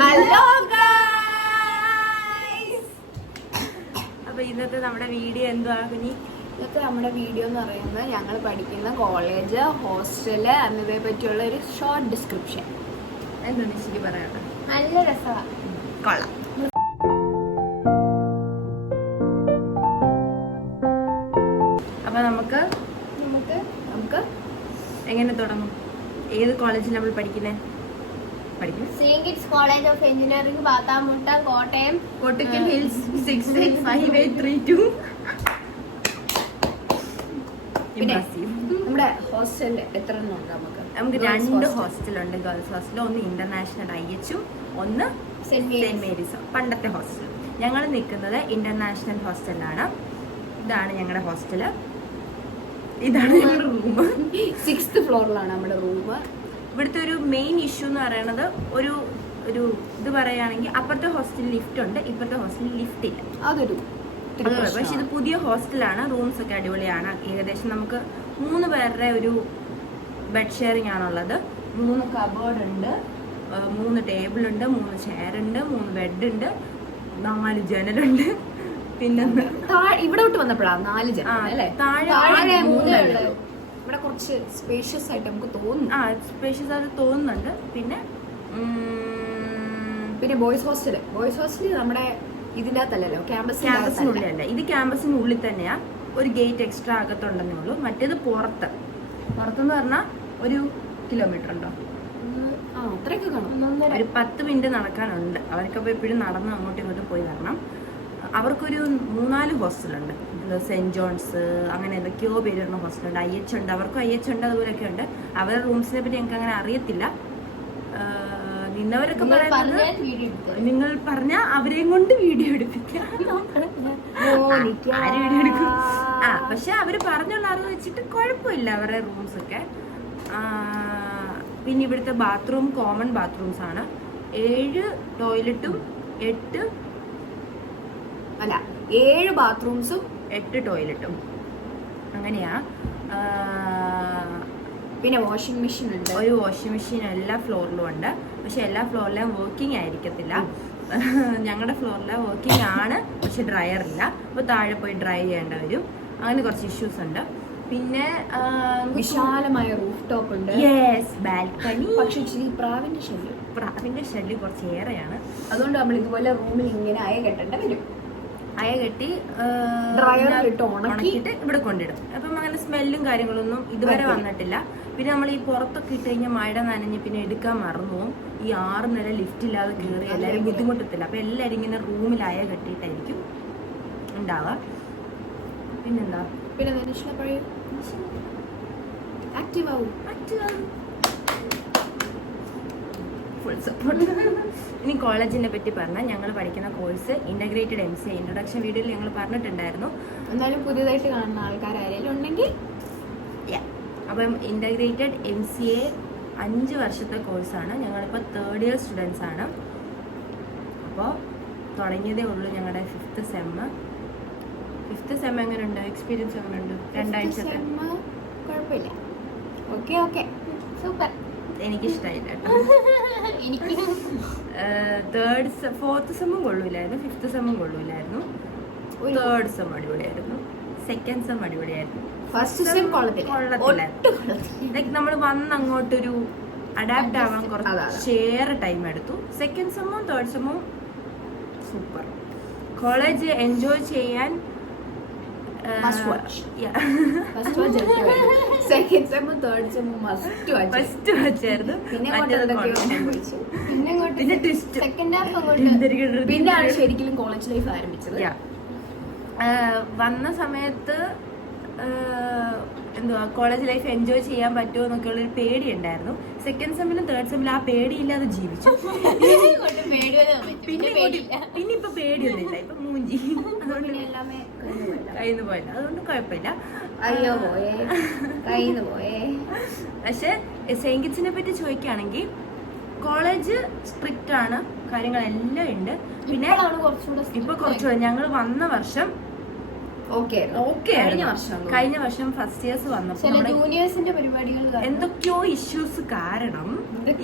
Hello അപ്പൊ ഇന്നത്തെ നമ്മുടെ വീഡിയോ എന്തുവാ കുഞ്ഞി? ഇന്നത്തെ നമ്മുടെ വീഡിയോ എന്ന് പറയുന്നത് ഞങ്ങൾ പഠിക്കുന്ന കോളേജ്, ഹോസ്റ്റല് എന്നിവയെ പറ്റിയുള്ള ഒരു ഷോർട്ട് ഡിസ്ക്രിപ്ഷൻ. എന്താണ് ശരി പറയാം? നല്ല രസമാണ്. കൊള്ളാം. അപ്പൊ നമുക്ക് എങ്ങനെ തുടങ്ങും? ഏത് കോളേജിൽ നമ്മൾ പഠിക്കുന്നത്? Saintgits college of engineering, Pathamuttam, Kottayam, Kottakkal hills 68532. പിന്നെ നമ്മുടെ ഹോസ്റ്റലിൽ എത്ര എണ്ണം ഉണ്ട്? നമുക്ക് 2 ഹോസ്റ്റലുണ്ട്. ഗേൾസ് ഹോസ്റ്റൽ, ഒന്ന് ഇന്റർനാഷണൽ IH, ഒന്ന് സെന്റ് മേരീസും. പണ്ടത്തെ ഹോസ്റ്റൽ. ഞങ്ങൾ നിൽക്കുന്നത് ഇന്റർനാഷണൽ ഹോസ്റ്റലിലാണ്. ഇതാണ് ഞങ്ങളുടെ ഹോസ്റ്റല്. ഇതാണ് ഞങ്ങളുടെ റൂം. 6th ഫ്ലോറിലാണ് നമ്മുടെ റൂം. ഇവിടുത്തെ ഒരു മെയിൻ ഇഷ്യൂ എന്ന് പറയുന്നത് ഒരു ഇത് പറയുകയാണെങ്കിൽ അപ്പുറത്തെ ഹോസ്റ്റലിൽ ലിഫ്റ്റ് ഉണ്ട്, ഇപ്പുറത്തെ ഹോസ്റ്റലിൽ ലിഫ്റ്റ് ഇല്ല. അതൊരു പക്ഷെ ഇത് പുതിയ ഹോസ്റ്റലാണ്. റൂംസ് ഒക്കെ അടിപൊളിയാണ്. ഏകദേശം നമുക്ക് 3 പേരുടെ ഒരു ബെഡ് ഷെയറിംഗ് ആണുള്ളത്. 3 കബോർഡ് ഉണ്ട്, 3 ടേബിൾ ഉണ്ട്, 3 ചെയർ ഉണ്ട്, 3 ബെഡ് ഉണ്ട്, 4 ജനലുണ്ട്. പിന്നെ ഇവിടെ വിട്ട് വന്നപ്പോഴാണ് 4 ജനൽ അല്ലേ? താഴെ 3 ഇവിടെ കുറച്ച് സ്പേഷ്യസ് ആയിട്ട് നമുക്ക് തോന്നുന്നു. സ്പേഷ്യസ് ആയിട്ട് തോന്നുന്നുണ്ട്. പിന്നെ ബോയ്സ് ഹോസ്റ്റൽ നമ്മുടെ ഇതിന്റെ അകത്തല്ലല്ലോ, ക്യാമ്പസിനുള്ളിലല്ല. ഇത് ക്യാമ്പസിനുള്ളിൽ തന്നെയാ. ഒരു ഗേറ്റ് എക്സ്ട്രാ അകത്തുണ്ടെന്നേ ഉള്ളൂ. മറ്റേത് പുറത്തെന്ന് പറഞ്ഞാൽ 1 കിലോമീറ്റർ ഉണ്ടോ? അത്രയൊക്കെ കാണും. ഒരു 10 മിനിറ്റ് നടക്കാനുണ്ട്. അവർക്കപ്പോൾ എപ്പോഴും നടന്ന് അങ്ങോട്ടും ഇങ്ങോട്ടും പോയി വരണം. അവർക്കൊരു 3-4 ഹോസ്റ്റലുണ്ട്. സെന്റ് ജോൺസ്, അങ്ങനെ എന്തൊക്കെയോ പേരുള്ള ഹോസ്റ്റലുണ്ട്. IH ഉണ്ട്, അവർക്കും IH ഉണ്ട്, അതുപോലെയൊക്കെ ഉണ്ട്. അവരുടെ റൂംസിനെ പറ്റി ഞങ്ങൾക്ക് അങ്ങനെ അറിയത്തില്ല. നിന്നവരൊക്കെ പറയുന്നത് നിങ്ങൾ പറഞ്ഞ അവരെയും കൊണ്ട് വീഡിയോ എടുപ്പിക്കാം. ആര് വീഡിയോ എടുക്കും? പക്ഷെ അവര് പറഞ്ഞുള്ള അറിവ് വെച്ചിട്ട് കുഴപ്പമില്ല അവരുടെ റൂംസ് ഒക്കെ. പിന്നെ ഇവിടുത്തെ ബാത്റൂം കോമൺ ബാത്റൂംസ് ആണ്. 7 ടോയ്ലറ്റും 7 ബാത്റൂംസും 8 ടോയ്ലറ്റും അങ്ങനെയാ. പിന്നെ വാഷിംഗ് മെഷീൻ ഉണ്ട്. ഒരു വാഷിംഗ് മെഷീൻ എല്ലാ ഫ്ലോറിലും ഉണ്ട്. പക്ഷെ എല്ലാ ഫ്ലോറിലും വർക്കിംഗ് ആയിരിക്കത്തില്ല. ഞങ്ങളുടെ ഫ്ലോറിലെ വർക്കിംഗ് ആണ്, പക്ഷെ ഡ്രയർ ഇല്ല. അപ്പോൾ താഴെ പോയി ഡ്രൈ ചെയ്യേണ്ടി വരും. അങ്ങനെ കുറച്ച് ഇഷ്യൂസ് ഉണ്ട്. പിന്നെ വിശാലമായ റൂഫ് ടോപ്പ് ഉണ്ട്. ബാൽക്കണി. പക്ഷെ പ്രാവിന്റെ ശല്യം കുറച്ച് ഏറെയാണ്. അതുകൊണ്ട് നമ്മൾ ഇതുപോലെ റൂമിൽ ഇങ്ങനെ അയ കെട്ടേണ്ടി വരും. അയ കെട്ടി ഡ്രയറിലിട്ട് ഉണക്കിയിട്ട് ഇവിടെ കൊണ്ടിടും. അപ്പം അങ്ങനെ സ്മെല്ലും കാര്യങ്ങളൊന്നും ഇതുവരെ വന്നിട്ടില്ല. പിന്നെ നമ്മൾ ഈ പുറത്തൊക്കെ ഇട്ട് കഴിഞ്ഞാൽ മഴ നനഞ്ഞ് പിന്നെ എടുക്കാൻ മറന്നു പോകും. ഈ 6 നില ലിഫ്റ്റ് ഇല്ലാതെ കയറി എല്ലാവരും ബുദ്ധിമുട്ടത്തില്ല. അപ്പം എല്ലാവരും ഇങ്ങനെ റൂമിൽ അയ കെട്ടിയിട്ടായിരിക്കും ഉണ്ടാവുക. പിന്നെന്താ? പിന്നെ ആക്റ്റീവ് ആവും. Full support. ഇനി കോളേജിനെ പറ്റി പറഞ്ഞാൽ ഞങ്ങൾ പഠിക്കുന്ന കോഴ്സ് ഇന്റഗ്രേറ്റഡ് MCA. ഇൻട്രൊഡക്ഷൻ വീഡിയോയിൽ ഞങ്ങൾ പറഞ്ഞിട്ടുണ്ടായിരുന്നു. എന്നാലും പുതിയതായിട്ട് കാണുന്ന ആൾക്കാരായാലും ഉണ്ടെങ്കിൽ അപ്പം ഇന്റഗ്രേറ്റഡ് MCA 5 വർഷത്തെ കോഴ്സാണ്. ഞങ്ങളിപ്പോൾ 3rd ഇയർ സ്റ്റുഡൻസ് ആണ്. അപ്പോൾ തുടങ്ങിയതേ ഉള്ളൂ ഞങ്ങളുടെ 5th സെം. എങ്ങനെയുണ്ട്? എക്സ്പീരിയൻസ് എങ്ങനെയുണ്ട്? 2 ആഴ്ചത്തെ കുഴപ്പമില്ല. Okay super. എനിക്കിഷ്ടായില്ല കേട്ടോ. 4th സെമ്മും കൊള്ളൂലായിരുന്നു, 5th സെമ്മും കൊള്ളൂലായിരുന്നു. 3rd സെം അടിപൊളിയായിരുന്നു, 2nd സെം അടിപൊളിയായിരുന്നു. ഫസ്റ്റ് സെം ലൈക്ക് നമ്മൾ അങ്ങോട്ടൊരു അഡാപ്റ്റ് ആവാൻ കുറച്ചേറെ ടൈം എടുത്തു. 2nd സെമ്മും 3rd സെമ്മും സൂപ്പർ. കോളേജ് എൻജോയ് ചെയ്യാൻ പിന്നെയാണ് ശരിക്കും കോളേജ് ലൈഫ് ആരംഭിച്ചത്. വന്ന സമയത്ത് എന്തുവാ കോളേജ് ലൈഫ് എൻജോയ് ചെയ്യാൻ പറ്റുമോ എന്നൊക്കെ ഉള്ളൊരു പേടി ഉണ്ടായിരുന്നു. 2nd സെമ്മിലും 3rd സെമ്മിലും ആ പേടിയില്ലാതെ ജീവിച്ചു. പിന്നെ ഇപ്പൊ പേടിയൊന്നുമില്ല. ഇപ്പൊ മൂഞ്ചി, അതുകൊണ്ട് കയ്യിന്ന് പോയില്ല. അതുകൊണ്ട് കുഴപ്പമില്ല. പക്ഷെ സെയിന്റ് കിഡ്സിനെ പറ്റി ചോദിക്കുകയാണെങ്കിൽ കോളേജ് സ്ട്രിക്റ്റ് ആണ്, കാര്യങ്ങളെല്ലാം ഉണ്ട്. പിന്നെ ഇപ്പൊ കുറച്ചുകൂടെ ഞങ്ങൾ വന്ന വർഷം ഓക്കെ കഴിഞ്ഞ വർഷം ഫസ്റ്റ് ഇയേഴ്സ് വന്നപ്പോൾ ജൂനിയേഴ്സിന്റെ പരിപാടികൾ എന്തൊക്കെയോ ഇഷ്യൂസ് കാരണം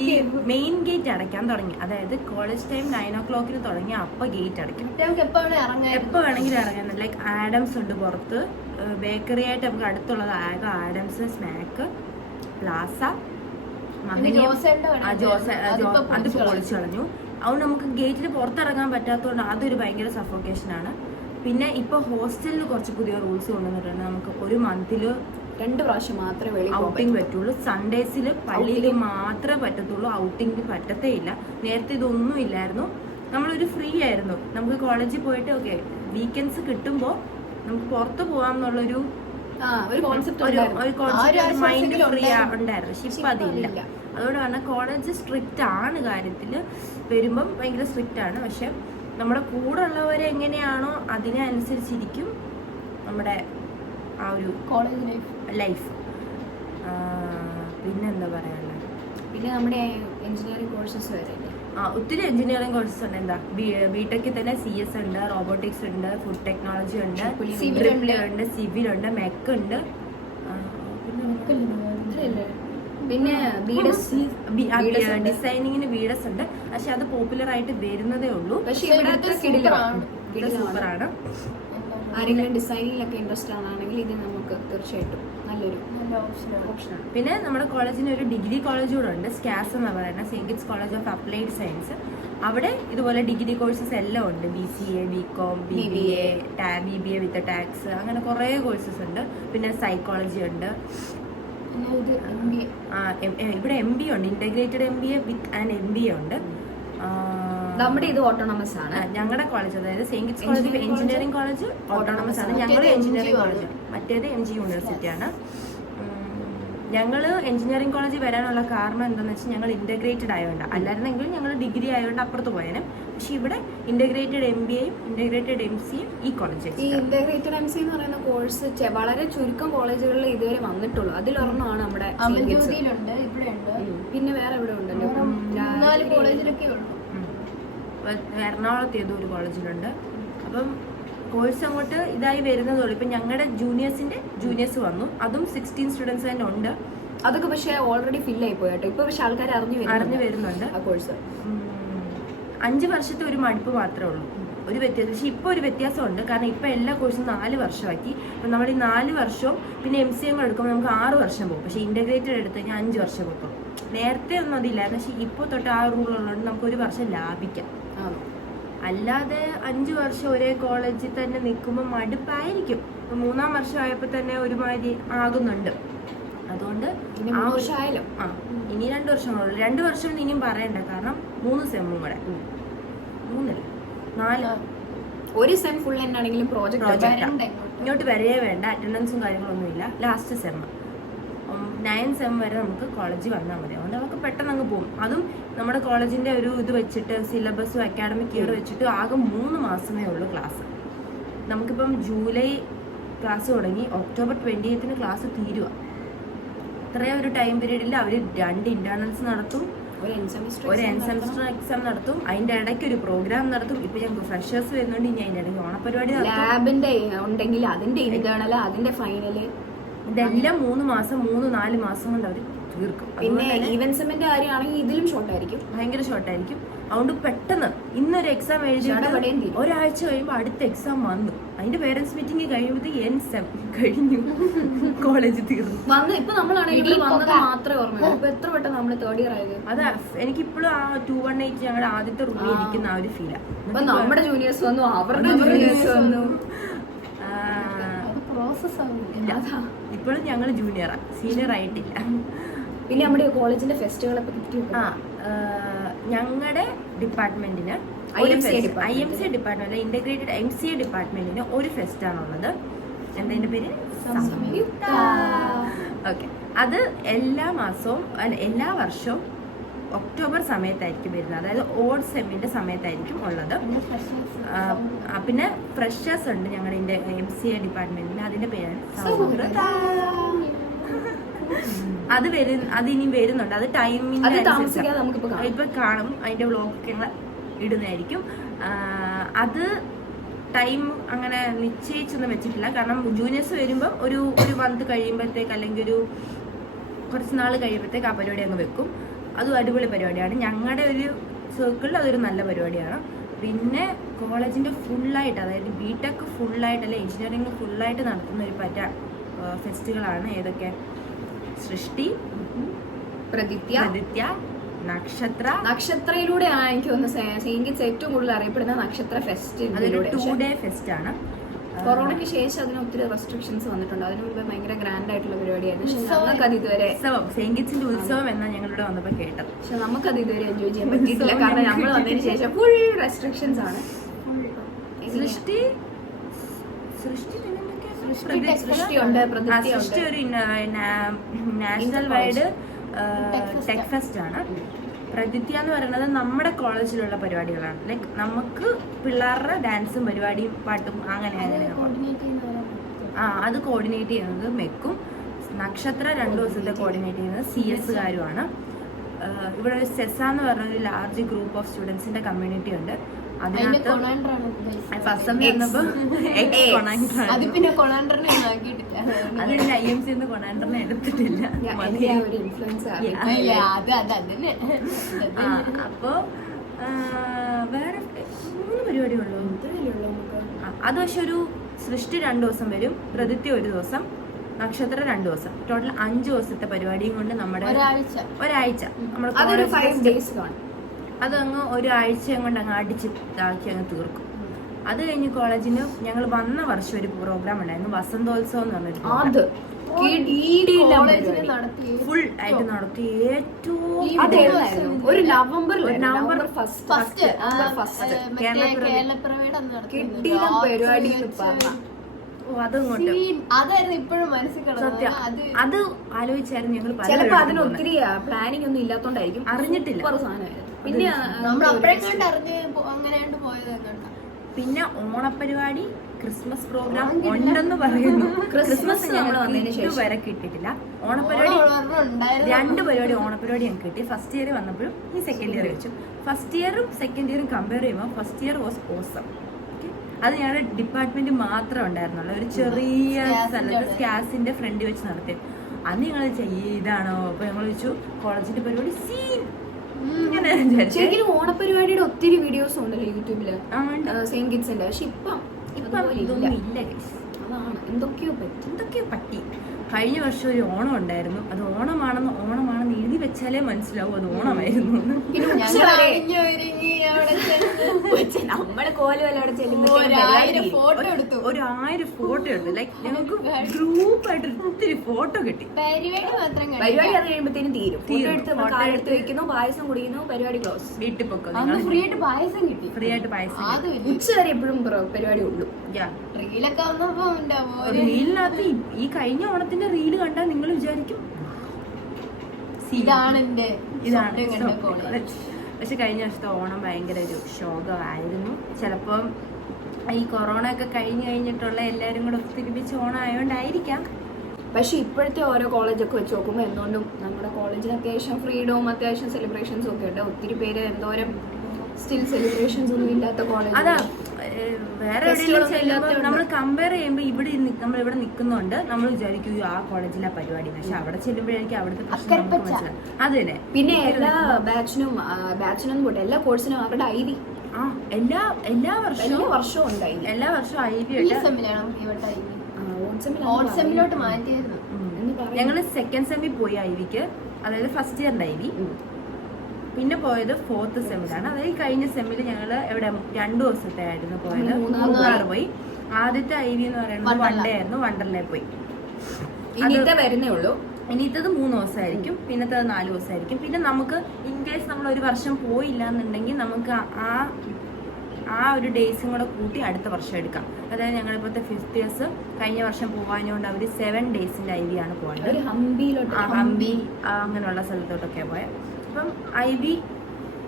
ഈ മെയിൻ ഗേറ്റ് അടയ്ക്കാൻ തുടങ്ങി. അതായത് കോളേജ് ടൈം 9 o'clock തുടങ്ങി, അപ്പൊ ഗേറ്റ് അടയ്ക്കും. എപ്പോ വേണമെങ്കിലും ഇറങ്ങാൻ. ലൈക്ക് ആഡംസ് ഉണ്ട് പുറത്ത്, ബേക്കറി ആയിട്ട് നമുക്ക് അടുത്തുള്ളത് ആകെ ആഡംസ്, സ്നാക്ക്, പ്ലാസ, അത് പൊളിച്ചു കളഞ്ഞു. അതുകൊണ്ട് നമുക്ക് ഗേറ്റിന് പുറത്തിറങ്ങാൻ പറ്റാത്തതുകൊണ്ട് അതൊരു ഭയങ്കര സഫോക്കേഷനാണ്. പിന്നെ ഇപ്പൊ ഹോസ്റ്റലിൽ കുറച്ച് പുതിയ റൂൾസ് കൊണ്ടുവന്നിട്ടുണ്ട്. നമുക്ക് ഒരു മന്തില് 2 പ്രാവശ്യം മാത്രമേ ഔട്ടിംഗ് പറ്റുള്ളൂ. സൺഡേസിൽ പള്ളിയിൽ മാത്രമേ പറ്റത്തുള്ളൂ, ഔട്ടിംഗ് പറ്റത്തേ ഇല്ല. നേരത്തെ ഇതൊന്നും ഇല്ലായിരുന്നു. നമ്മളൊരു ഫ്രീ ആയിരുന്നു. നമുക്ക് കോളേജിൽ പോയിട്ട് ഓക്കെ വീക്കെൻഡ്സ് കിട്ടുമ്പോൾ നമുക്ക് പുറത്ത് പോകാമെന്നുള്ളൊരു മൈൻഡ് ഫ്രീ ഉണ്ടായിരുന്നു. പക്ഷെ ഇപ്പൊ അതില്ല. അതുകൊണ്ടാണ് കോളേജ് സ്ട്രിക്റ്റ് ആണ്, കാര്യത്തിൽ വരുമ്പം ഭയങ്കര സ്ട്രിക്റ്റ് ആണ്. പക്ഷെ നമ്മുടെ കൂടെ ഉള്ളവരെ എങ്ങനെയാണോ അതിനനുസരിച്ചിരിക്കും നമ്മുടെ ആ ഒരു കോളേജ് ലൈഫ്. പിന്നെന്താ പറയാനുള്ളത്, പിന്നെ നമ്മുടെ എഞ്ചിനീയറിംഗ് കോഴ്സസ് വരെ ഒത്തിരി എഞ്ചിനീയറിംഗ് കോഴ്സസ് ഉണ്ട്. എന്താ ബിടെക്കിൽ തന്നെ CS ഉണ്ട്, റോബോട്ടിക്സ് ഉണ്ട്, ഫുഡ് ടെക്നോളജി ഉണ്ട്, ഉണ്ട്, സിവിൽ ഉണ്ട്, മെക്ക് ഉണ്ട്, പിന്നെ ഡിസൈനിങ്ങിന് BDS ഉണ്ട്. പക്ഷെ അത് പോപ്പുലർ ആയിട്ട് വരുന്നതേ ഉള്ളൂ. സൂപ്പറാണ്. ആരെങ്കിലും ഡിസൈനിങ്ങിലൊക്കെ ഇൻട്രസ്റ്റ് ആണെങ്കിൽ ഇത് നമുക്ക് തീർച്ചയായിട്ടും നല്ലൊരു ഓപ്ഷനാണ്. പിന്നെ നമ്മുടെ കോളേജിന് ഒരു ഡിഗ്രി കോളേജ് കൂടെ ഉണ്ട്, സ്കാസ് എന്ന് പറയുന്നത്, Saint kits college of applied science. അവിടെ ഇതുപോലെ ഡിഗ്രി കോഴ്സസ് എല്ലാം ഉണ്ട്. BCA, BCom, BBA, BBA with tax, അങ്ങനെ കുറേ കോഴ്സസ് ഉണ്ട്. പിന്നെ സൈക്കോളജി ഉണ്ട്. ഇവിടെ MBA ഉണ്ട്, integrated MBA with and MBA ഉണ്ട്. നമ്മുടെ ഇത് ഓട്ടോണമസ് ആണ്. ഞങ്ങളുടെ കോളേജ്, അതായത് Saint kits college of engineering college autonomous ആണ്. ഞങ്ങൾ എഞ്ചിനീയറിംഗ് കോളേജ്, മറ്റേത് MG യൂണിവേഴ്സിറ്റി ആണ്. ഞങ്ങള് എഞ്ചിനീയറിംഗ് കോളേജിൽ വരാനുള്ള കാരണം എന്താണെന്ന് വെച്ചാൽ ഞങ്ങൾ ഇന്റഗ്രേറ്റഡ് ആയതുകൊണ്ട്. അല്ലായിരുന്നെങ്കിൽ ഞങ്ങൾ ഡിഗ്രി ആയതുകൊണ്ട് അപ്പുറത്ത് പോയേനെ. പക്ഷെ ഇവിടെ ഇന്റഗ്രേറ്റഡ് MBAയും ഇന്റഗ്രേറ്റഡ് MCയും ഈ കോളേജ്. ഈ ഇന്റഗ്രേറ്റഡ് MC എന്ന് പറയുന്ന കോഴ്സ് വളരെ ചുരുക്കം കോളേജുകളിൽ ഇതുവരെ വന്നിട്ടുള്ളൂ. അതിലൊരെണ്ണമാണ് നമ്മുടെ പിന്നെ വേറെ എവിടെ ഉണ്ടല്ലോ, എറണാകുളത്ത് ഏതോ ഒരു കോളേജിലുണ്ട്. അപ്പം കോഴ്സ് അങ്ങോട്ട് ഇതായി വരുന്നതുള്ളൂ. ഇപ്പൊ ഞങ്ങളുടെ ജൂനിയേഴ്സ് വന്നു, അതും 16 സ്റ്റുഡൻസ് തന്നെ ഉണ്ട്. അതൊക്കെ പക്ഷെ ഓൾറെഡി ഫിൽ ആയി പോയി കേട്ടോ. ഇപ്പൊ പക്ഷെ ആൾക്കാർ അറിഞ്ഞു വരുന്നുണ്ട് ആ കോഴ്സ്. 5 വർഷത്തെ ഒരു മടുപ്പ് മാത്രമേ ഉള്ളൂ, ഒരു വ്യത്യാസം. പക്ഷെ ഇപ്പൊ ഒരു വ്യത്യാസമുണ്ട്, കാരണം ഇപ്പൊ എല്ലാ കോഴ്സും 4 വർഷമാക്കി. അപ്പൊ നമ്മൾ ഈ 4 വർഷവും പിന്നെ MCA കൂടെ എടുക്കുമ്പോൾ നമുക്ക് 6 വർഷം പോകും. പക്ഷെ ഇന്റഗ്രേറ്റഡ് എടുത്ത് കഴിഞ്ഞാൽ 5 വർഷം പോകും. നേരത്തെ ഒന്നും അതില്ലായിരുന്നു. പക്ഷെ ഇപ്പൊ തൊട്ട് ആ റൂൾ ഉള്ളതുകൊണ്ട് നമുക്ക് 1 വർഷം ലാഭിക്കാം. അല്ലാതെ 5 വർഷം ഒരേ കോളേജിൽ തന്നെ നിൽക്കുമ്പോൾ മടുപ്പായിരിക്കും. 3-ാം വർഷം ആയപ്പോൾ തന്നെ ഒരുമാതിരി ആകുന്നുണ്ട്. അതുകൊണ്ട് ഇനി 2 വർഷങ്ങളുള്ളൂ. 2 വർഷം ഇനിയും പറയണ്ട, കാരണം 3 സെമ്മും കൂടെ, 4 ഒരു സെം ഫുൾ എന്നാണെങ്കിലും പ്രോജക്റ്റ് ഇങ്ങോട്ട് വരേ വേണ്ട, അറ്റൻഡൻസും കാര്യങ്ങളൊന്നുമില്ല. ലാസ്റ്റ് സെം 9 സെം വരെ നമുക്ക് കോളേജിൽ വന്നാൽ മതി. അതുകൊണ്ട് നമുക്ക് പെട്ടെന്ന് അങ്ങ് പോകും. അതും നമ്മുടെ കോളേജിന്റെ ഒരു ഇത് വെച്ചിട്ട്, സിലബസും അക്കാഡമിക് ഇയർ വെച്ചിട്ട് ആകെ 3 മാസമേ ഉള്ളൂ ക്ലാസ്. നമുക്കിപ്പം ജൂലൈ ക്ലാസ് തുടങ്ങി, ഒക്ടോബർ 28 ക്ലാസ് തീരുക. ഇത്രയും ഒരു ടൈം പീരീഡിൽ അവർ 2 ഇന്റേണൽസ് നടത്തും, ഒരു എൻ സെമിസ്റ്റർ എക്സാം നടത്തും, അതിന്റെ ഇടയ്ക്ക് ഒരു പ്രോഗ്രാം നടത്തും. ഇപ്പൊ ഞങ്ങൾക്ക് ഫ്രഷേഴ്സ് വരുന്നുണ്ട്, ഇനി അതിന്റെ ഇടയ്ക്ക് ഓണപരിപാടി ലാബിന്റെ ഉണ്ടെങ്കിൽ അതിന്റെ ഇന്റേണൽ, അതിന്റെ ഫൈനല്, ഇതെല്ലാം 3 മാസം 3-4 മാസം കൊണ്ട് അവർ തീർക്കും. പിന്നെ ഈവൻസിന്റെ കാര്യമാണെങ്കിൽ ഇതിലും ഷോർട്ടായിരിക്കും, ഭയങ്കര ഷോർട്ടായിരിക്കും. അതുകൊണ്ട് പെട്ടെന്ന് ഇന്നൊരു എക്സാം എഴുതി ഒരാഴ്ച കഴിയുമ്പോൾ അടുത്ത എക്സാം വന്നു. അതിന്റെ പേരന്റ്സ് മീറ്റിംഗ് കഴിയുമ്പോഴത്തേക്ക് എൻ സെം കഴിഞ്ഞു, കോളേജ് തീർന്നു. ഇപ്പൊ നമ്മളാണെങ്കിൽ മാത്രമേ ഓർമ്മ. ഇപ്പൊ എത്ര പെട്ടെന്ന് നമ്മള് 3rd ഇയർ ആയത്. അതാ എനിക്കിപ്പോഴും ആ 218 ഞങ്ങളുടെ ആദ്യത്തെ റൂമിൽ ഇരിക്കുന്ന ആ ഒരു ഫീലാ. നമ്മുടെ ജൂനിയേഴ്സ് വന്നു, അവരുടെ ജൂനിയേഴ്സ് വന്നു. ഇപ്പോഴും ഞങ്ങൾ ജൂനിയറാ, സീനിയർ ആയിട്ടില്ല. പിന്നെ നമ്മുടെ കോളേജിന്റെ ഫെസ്റ്റുകളെ പറ്റി ഞങ്ങളുടെ ഡിപ്പാർട്ട്മെന്റിന് IMCA ഡിപ്പാർട്ട്മെന്റ്, ഇന്റഗ്രേറ്റഡ് MCA ഡിപ്പാർട്ട്മെന്റിന് ഒരു ഫെസ്റ്റ് ആണുള്ളത്. എന്താ പേര്? ഓക്കെ. അത് എല്ലാ വർഷവും ഒക്ടോബർ സമയത്തായിരിക്കും വരുന്നത്. അതായത് ഓഡ് സെമ്മിന്റെ സമയത്തായിരിക്കും ഉള്ളത്. പിന്നെ ഫ്രഷേഴ്സ് ഉണ്ട് ഞങ്ങളുടെ MCA ഡിപ്പാർട്ട്മെന്റിന്, അതിന്റെ പേരാണ് സൗഹൃദ. അത് ഇനി വരുന്നുണ്ട്. അത് ടൈമിംഗ് ഇപ്പൊ കാണും, അതിന്റെ വ്ളോഗൊക്കെ ഞങ്ങൾ ഇടുന്നതായിരിക്കും. അത് ടൈം അങ്ങനെ നിശ്ചയിച്ചൊന്നും വെച്ചിട്ടില്ല. കാരണം ജൂനിയേഴ്സ് വരുമ്പോൾ ഒരു മന്ത് കഴിയുമ്പോഴത്തേക്ക് അല്ലെങ്കിൽ ഒരു കുറച്ച് നാൾ കഴിയുമ്പോഴത്തേക്ക് ആ പരിപാടി അങ്ങ് വെക്കും. അതും അടിപൊളി പരിപാടിയാണ്. ഞങ്ങളുടെ ഒരു സർക്കിളിൽ അതൊരു നല്ല പരിപാടിയാണ്. പിന്നെ കോളേജിന്റെ ഫുള്ളായിട്ട്, അതായത് ബിടെക് ഫുള്ളായിട്ട് അല്ലെ എഞ്ചിനീയറിംഗ് ഫുള്ളായിട്ട് നടത്തുന്ന ഒരു ഫെസ്റ്റുകളാണ് ഏതൊക്കെ? സൃഷ്ടി, പ്രതിത്യ, നക്ഷത്രയിലൂടെയാണ് എനിക്ക് തോന്നുന്നത് സെയിൻകിഡ്സ് ഏറ്റവും കൂടുതൽ അറിയപ്പെടുന്ന നക്ഷത്ര ഫെസ്റ്റ്. അതൊരു 2 day ഫെസ്റ്റ് ആണ്. കൊറോണയ്ക്ക് ശേഷം അതിന് ഒത്തിരി റെസ്ട്രിക്ഷൻസ് വന്നിട്ടുണ്ട്. അതിന് മുമ്പ് ഭയങ്കര ഗ്രാൻഡ് ആയിട്ടുള്ള പരിപാടിയായിരുന്നു. പക്ഷെ നമുക്കത് ഇതുവരെ സെയിൻകിഡ്സിന്റെ ഉത്സവം എന്നാണ് ഞങ്ങളിവിടെ വന്നപ്പോൾ കേട്ടത്. പക്ഷെ നമുക്കത് ഇതുവരെ എൻജോയ് ചെയ്യാൻ പറ്റിയിട്ടില്ല. കാരണം നമ്മൾ വന്നതിന് ശേഷം ഫുൾ റെസ്ട്രിക്ഷൻസ് ആണ്. സൃഷ്ടി ഒരു നാഷണൽ വൈഡ് ടെക് ഫെസ്റ്റ് ആണ്. പ്രതിത്യ എന്ന് പറയുന്നത് നമ്മുടെ കോളേജിലുള്ള പരിപാടികളാണ്. ലൈക്ക് നമുക്ക് പിള്ളേരുടെ ഡാൻസും പരിപാടിയും പാട്ടും അങ്ങനെ അത് കോർഡിനേറ്റ് ചെയ്യുന്നത് മെക്കും. നക്ഷത്ര 2 ദിവസത്തെ കോർഡിനേറ്റ് ചെയ്യുന്നത് CS-കാരുമാണ്. ഇവിടെ ഒരു സെസ എന്ന് പറഞ്ഞ ഒരു ലാർജ് ഗ്രൂപ്പ് ഓഫ് സ്റ്റുഡൻസിന്റെ കമ്മ്യൂണിറ്റി ഉണ്ട്. അതിനകത്ത് ഫസ്റ്റ് വന്നപ്പോ അത് പിന്നെ കൊണാണ്ടറിനെ അത് IMC കൊണാണ്ടറിനെ എടുത്തിട്ടില്ല. അപ്പൊ വേറെ 3 പരിപാടിയുള്ളൂ. അത് പക്ഷെ ഒരു സൃഷ്ടി 2 ദിവസം വരും, പ്രതിത്യ 1 ദിവസം, നക്ഷത്ര 2 ദിവസം, ടോട്ടൽ 5 ദിവസത്തെ പരിപാടിയും കൊണ്ട് നമ്മുടെ ഒരാഴ്ച നമ്മൾ അതങ്ങ് ഒരാഴ്ചയും കൊണ്ട് അങ്ങ് അടിച്ചിട്ടാക്കി അങ്ങ് തീർക്കും. അത് കഴിഞ്ഞ് കോളേജിന് ഞങ്ങൾ വന്ന വർഷം ഒരു പ്രോഗ്രാം ഉണ്ടായിരുന്നു, വസന്തോത്സവം എന്ന് പറഞ്ഞൊരു ഫുൾ ആയിട്ട് നടത്തി. ഏറ്റവും ഒരു നവംബർ അതായിരുന്നു ഇപ്പോഴും മനസ്സിൽ സത്യം. അത് ആലോചിച്ചായിരുന്നു ഞങ്ങൾ. ചിലപ്പോ അതിന് ഒത്തിരി പ്ലാനിങ് ഒന്നും ഇല്ലാത്തോണ്ടായിരിക്കും അറിഞ്ഞിട്ടില്ല. പിന്നെ നമ്മൾ അപ്പോഴേക്കും അറിഞ്ഞ് അങ്ങനെയാണ്ട് പോയതൊക്കെ. പിന്നെ ഓണപ്പരിപാടി, ക്രിസ്മസ് പ്രോഗ്രാം ഉണ്ടെന്ന് പറയുന്നു. ക്രിസ്മസ് ഇതുവരെ കിട്ടിയിട്ടില്ല. ഓണപ്പരിപാടി 2 പരിപാടി ഓണപ്പരിപാടി ഞങ്ങൾക്ക് കിട്ടി. ഫസ്റ്റ് ഇയർ വന്നപ്പോഴും ഈ സെക്കൻഡ് ഇയർ വെച്ചു. ഫസ്റ്റ് ഇയറും സെക്കൻഡ് ഇയറും കമ്പയർ ചെയ്യുമ്പോൾ ഫസ്റ്റ് ഇയർ വാസ് ഓസം. അത് ഞങ്ങളുടെ ഡിപ്പാർട്ട്മെന്റ് മാത്രമേ ഉണ്ടായിരുന്നുള്ളൂ. ഒരു ചെറിയ സ്ഥലത്ത് സ്കാസിന്റെ ഫ്രണ്ട് വെച്ച് നടത്തി. അന്ന് ഞങ്ങൾ ഇതാണോ? അപ്പൊ ഞങ്ങൾ വെച്ചു കോളേജിന്റെ പരിപാടി സീൻ. ശരിക്കും ഓണപരിപാടിയുടെ ഒത്തിരി വീഡിയോസ് ഉണ്ടല്ലോ യൂട്യൂബില് സെയിന്റ് കിഡ്സിന്റെ. പക്ഷെ ഇപ്പം ഇതൊന്നും ഇല്ല. അതാണ് എന്തൊക്കെയോ പറ്റി. കഴിഞ്ഞ വർഷം ഒരു ഓണം ഉണ്ടായിരുന്നു. അത് ഓണമാണെന്ന് എഴുതി വെച്ചാലേ മനസ്സിലാവും അത് ഓണമായിരുന്നു. നമ്മള് കോലുവല്ല അവിടെ ചെല്ലുമ്പോ 1000 ഫോട്ടോ എടുത്തു. 1000 ഫോട്ടോ എടുത്തു. ലൈക്ക് ഞങ്ങൾക്ക് ഗ്രൂപ്പായിട്ട് ഒത്തിരി ഫോട്ടോ കിട്ടി. പരിപാടി അത് കഴിയുമ്പോഴത്തേനും തീരും. ഫോട്ടോ എടുത്ത് വെക്കുന്നു, പായസം കുടിക്കുന്നു, പരിപാടി ക്ലോസ്. വീട്ടിൽ പൊക്കോ. ഫ്രീ ആയിട്ട് പായസം കിട്ടി. ഉച്ചവരെ എപ്പോഴും പരിപാടി ഉള്ളൂ. റീലിനകത്ത് ഈ കഴിഞ്ഞ ഓണത്തിന്റെ റീല് കണ്ടാൽ നിങ്ങൾ വിചാരിക്കും ഇതാണ്. പക്ഷെ കഴിഞ്ഞ വർഷത്തെ ഓണം ഭയങ്കര ഒരു ശോകമായിരുന്നു. ചിലപ്പം ഈ കൊറോണ ഒക്കെ കഴിഞ്ഞിട്ടുള്ള എല്ലാരും കൂടെ ഒത്തൊരുമിച്ച് ഓണം ആയതുകൊണ്ടായിരിക്കാം. പക്ഷെ ഇപ്പോഴത്തെ ഓരോ കോളേജൊക്കെ വെച്ച് നോക്കുമ്പോൾ എന്തുകൊണ്ടും നമ്മുടെ കോളേജിന് അത്യാവശ്യം ഫ്രീഡവും അത്യാവശ്യം സെലിബ്രേഷൻസും ഒക്കെ ഉണ്ട്. ഒത്തിരി പേര് എന്തോരം സ്റ്റിൽ സെലിബ്രേഷൻസ് ഒന്നും ഇല്ലാത്ത കോളേജ്. അതാ വേറെ എവിടെയെങ്കിലും നമ്മൾ കമ്പയർ ചെയ്യുമ്പോൾ നമ്മൾ ഇവിടെ നിൽക്കുന്നുണ്ട്, നമ്മൾ വിചാരിക്കും ആ കോളേജിലെ പരിപാടി. പക്ഷെ അവിടെ ചെല്ലുമ്പോഴായിരിക്കും അവിടുത്തെ പ്രശ്നം നമുക്ക് മനസ്സിലാവും. അത് തന്നെ. പിന്നെ എല്ലാ ബാച്ചിനും പോട്ടെ എല്ലാ കോഴ്സിനും അവരുടെ ID എല്ലാ വർഷവും ഉണ്ടായി. എല്ലാ വർഷവും ID ഞങ്ങള് സെക്കൻഡ് സെമ്മിൽ പോയി IVക്ക്, അതായത് ഫസ്റ്റ് ഇയറിന്റെ IV. പിന്നെ പോയത് 4th സെമ്മിലാണ്. അതായത് കഴിഞ്ഞ സെമ്മിൽ ഞങ്ങൾ എവിടെ 2 ദിവസത്തെ ആയിരുന്നു പോയത്. മൂന്നാർ പോയി. ആദ്യത്തെ IV എന്ന് പറയുന്നത് 1 ഡേ ആയിരുന്നു. വണ്ടർലേ പോയി. ഇനിത്തെ വരുന്നേ ഉള്ളൂ. ഇനിത്തത് 3 ദിവസമായിരിക്കും, പിന്നത്തത് 4 ദിവസമായിരിക്കും. പിന്നെ നമുക്ക് ഇൻ കേസ് നമ്മൾ ഒരു വർഷം പോയില്ല എന്നുണ്ടെങ്കിൽ നമുക്ക് ആ ഒരു ഡേയ്സും കൂടെ കൂട്ടി അടുത്ത വർഷം എടുക്കാം. അതായത് ഞങ്ങളിപ്പോഴത്തെ 5th ഇയേഴ്സ് കഴിഞ്ഞ വർഷം പോകാഞ്ഞുകൊണ്ട് അവർ 7 ഡേയ്സിന്റെ IV ആണ് പോയത്. ഹംപി അങ്ങനെയുള്ള സ്ഥലത്തോട്ടൊക്കെ പോയത്. അപ്പം IV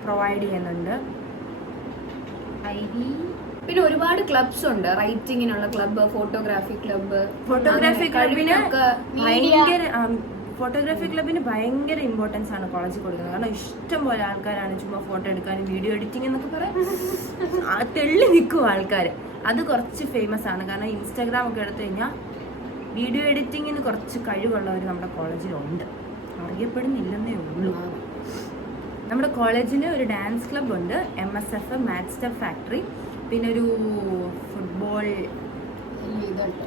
പ്രൊവൈഡ് ചെയ്യുന്നുണ്ട്. പിന്നെ ഒരുപാട് ക്ലബ്സ് ഉണ്ട്. റൈറ്റിങ്ങിനുള്ള ക്ലബ്ബ്, ഫോട്ടോഗ്രാഫി ക്ലബ്ബ്. ഫോട്ടോഗ്രാഫി ക്ലബിന് ഭയങ്കര ഇമ്പോർട്ടൻസ് ആണ് കോളേജിൽ കൊടുക്കുന്നത്. കാരണം ഇഷ്ടം പോലെ ആൾക്കാരാണ് ചുമ്മാ ഫോട്ടോ എടുക്കാനും വീഡിയോ എഡിറ്റിംഗ് എന്നൊക്കെ പറയാം തെള്ളി നിൽക്കും ആൾക്കാർ. അത് കുറച്ച് ഫേമസ് ആണ്. കാരണം ഇൻസ്റ്റാഗ്രാം ഒക്കെ എടുത്തു കഴിഞ്ഞാൽ വീഡിയോ എഡിറ്റിങ്ങിന് കുറച്ച് കഴിവുള്ളവർ നമ്മുടെ കോളേജിലുണ്ട്, അറിയപ്പെടുന്നില്ലെന്നേ ഉള്ളൂ. നമ്മുടെ കോളേജിന് ഒരു ഡാൻസ് ക്ലബ് ഉണ്ട്, MSF മാച്ച് സ്റ്റെപ്പ് ഫാക്ടറി, പിന്നെ ഒരു ഫുട്ബോൾ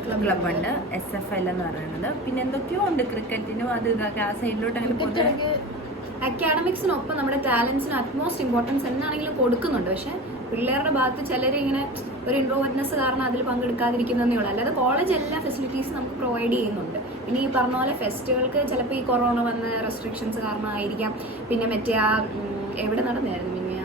ക്ലബുണ്ട് SFL എന്ന് പറയുന്നത്, പിന്നെ എന്തൊക്കെയോ ഉണ്ട്, ക്രിക്കറ്റിനും അത് ഇതൊക്കെ ആ സൈഡിലോട്ട് അങ്ങനെ പോകുന്നത്. അക്കാഡമിക്സിനൊപ്പം നമ്മുടെ ടാലൻസിന് അറ്റ്മോസ്റ്റ് ഇമ്പോർട്ടൻസ് എന്താണെങ്കിലും കൊടുക്കുന്നുണ്ട്. പക്ഷെ പിള്ളേരുടെ ഭാഗത്ത് ചിലർ ഇങ്ങനെ ഒരു ഇൻട്രോവർട്ട്നെസ് കാരണം അതിൽ പങ്കെടുക്കാതിരിക്കുന്നതേ ഉള്ളൂ. അല്ലാതെ കോളേജ് എല്ലാ ഫെസിലിറ്റീസും നമുക്ക് പ്രൊവൈഡ് ചെയ്യുന്നുണ്ട്. പിന്നെ ഈ പറഞ്ഞ പോലെ ഫെസ്റ്റുകൾക്ക് ചിലപ്പോൾ ഈ കൊറോണ വന്ന റെസ്ട്രിക്ഷൻസ് കാരണമായിരിക്കാം. പിന്നെ മറ്റേ ആ എവിടെ നടന്നായിരുന്നു പിന്നെ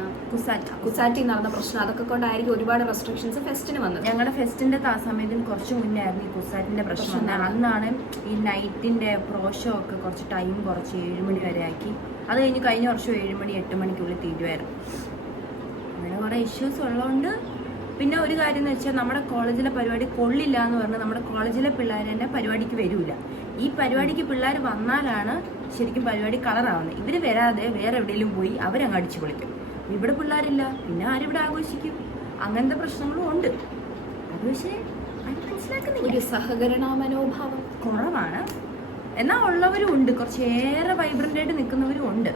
കുസാറ്റി നടന്ന പ്രശ്നം, അതൊക്കെ കൊണ്ടായിരിക്കും ഒരുപാട് റെസ്ട്രിക്ഷൻസ് ഫെസ്റ്റിന് വന്നത്. ഞങ്ങളുടെ ഫെസ്റ്റിന്റെ സമയത്തിന് കുറച്ച് മുന്നേ ആയിരുന്നു ഈ കുസാറ്റിന്റെ പ്രശ്നം. അന്നാണ് ഈ നൈറ്റിന്റെ പ്രോഷോ ഒക്കെ കുറച്ച് ടൈം കുറച്ച് 7 മണി വരെ ആക്കി. അത് കഴിഞ്ഞ് കഴിഞ്ഞ വർഷം 7 മണി 8 മണിക്കുള്ളിൽ തീരുമായിരുന്നു. അങ്ങനെ കുറെ ഇഷ്യൂസ് ഉള്ളതുകൊണ്ട് പിന്നെ ഒരു കാര്യം എന്ന് വെച്ചാൽ നമ്മുടെ കോളേജിലെ പരിപാടി കൊള്ളില്ല എന്ന് പറഞ്ഞാൽ നമ്മുടെ കോളേജിലെ പിള്ളേർ തന്നെ പരിപാടിക്ക് വരില്ല. ഈ പരിപാടിക്ക് പിള്ളേർ വന്നാലാണ് ശരിക്കും പരിപാടി കളറാവുന്നത്. ഇവര് വരാതെ വേറെ എവിടെയെങ്കിലും പോയി അവരങ്ങ് അടിച്ചു പൊളിക്കും. ഇവിടെ പിള്ളേരില്ല, പിന്നെ ആരിവിടെ ആഘോഷിക്കും? അങ്ങനത്തെ പ്രശ്നങ്ങളും ഉണ്ട്. അത് പക്ഷേ അത് മനസ്സിലാക്കുന്നില്ല. ഒരു സഹകരണ മനോഭാവം കുറവാണ്. എന്നാൽ ഉള്ളവരും ഉണ്ട്, കുറച്ചേറെ വൈബ്രന്റ് ആയിട്ട് നിൽക്കുന്നവരും ഉണ്ട്.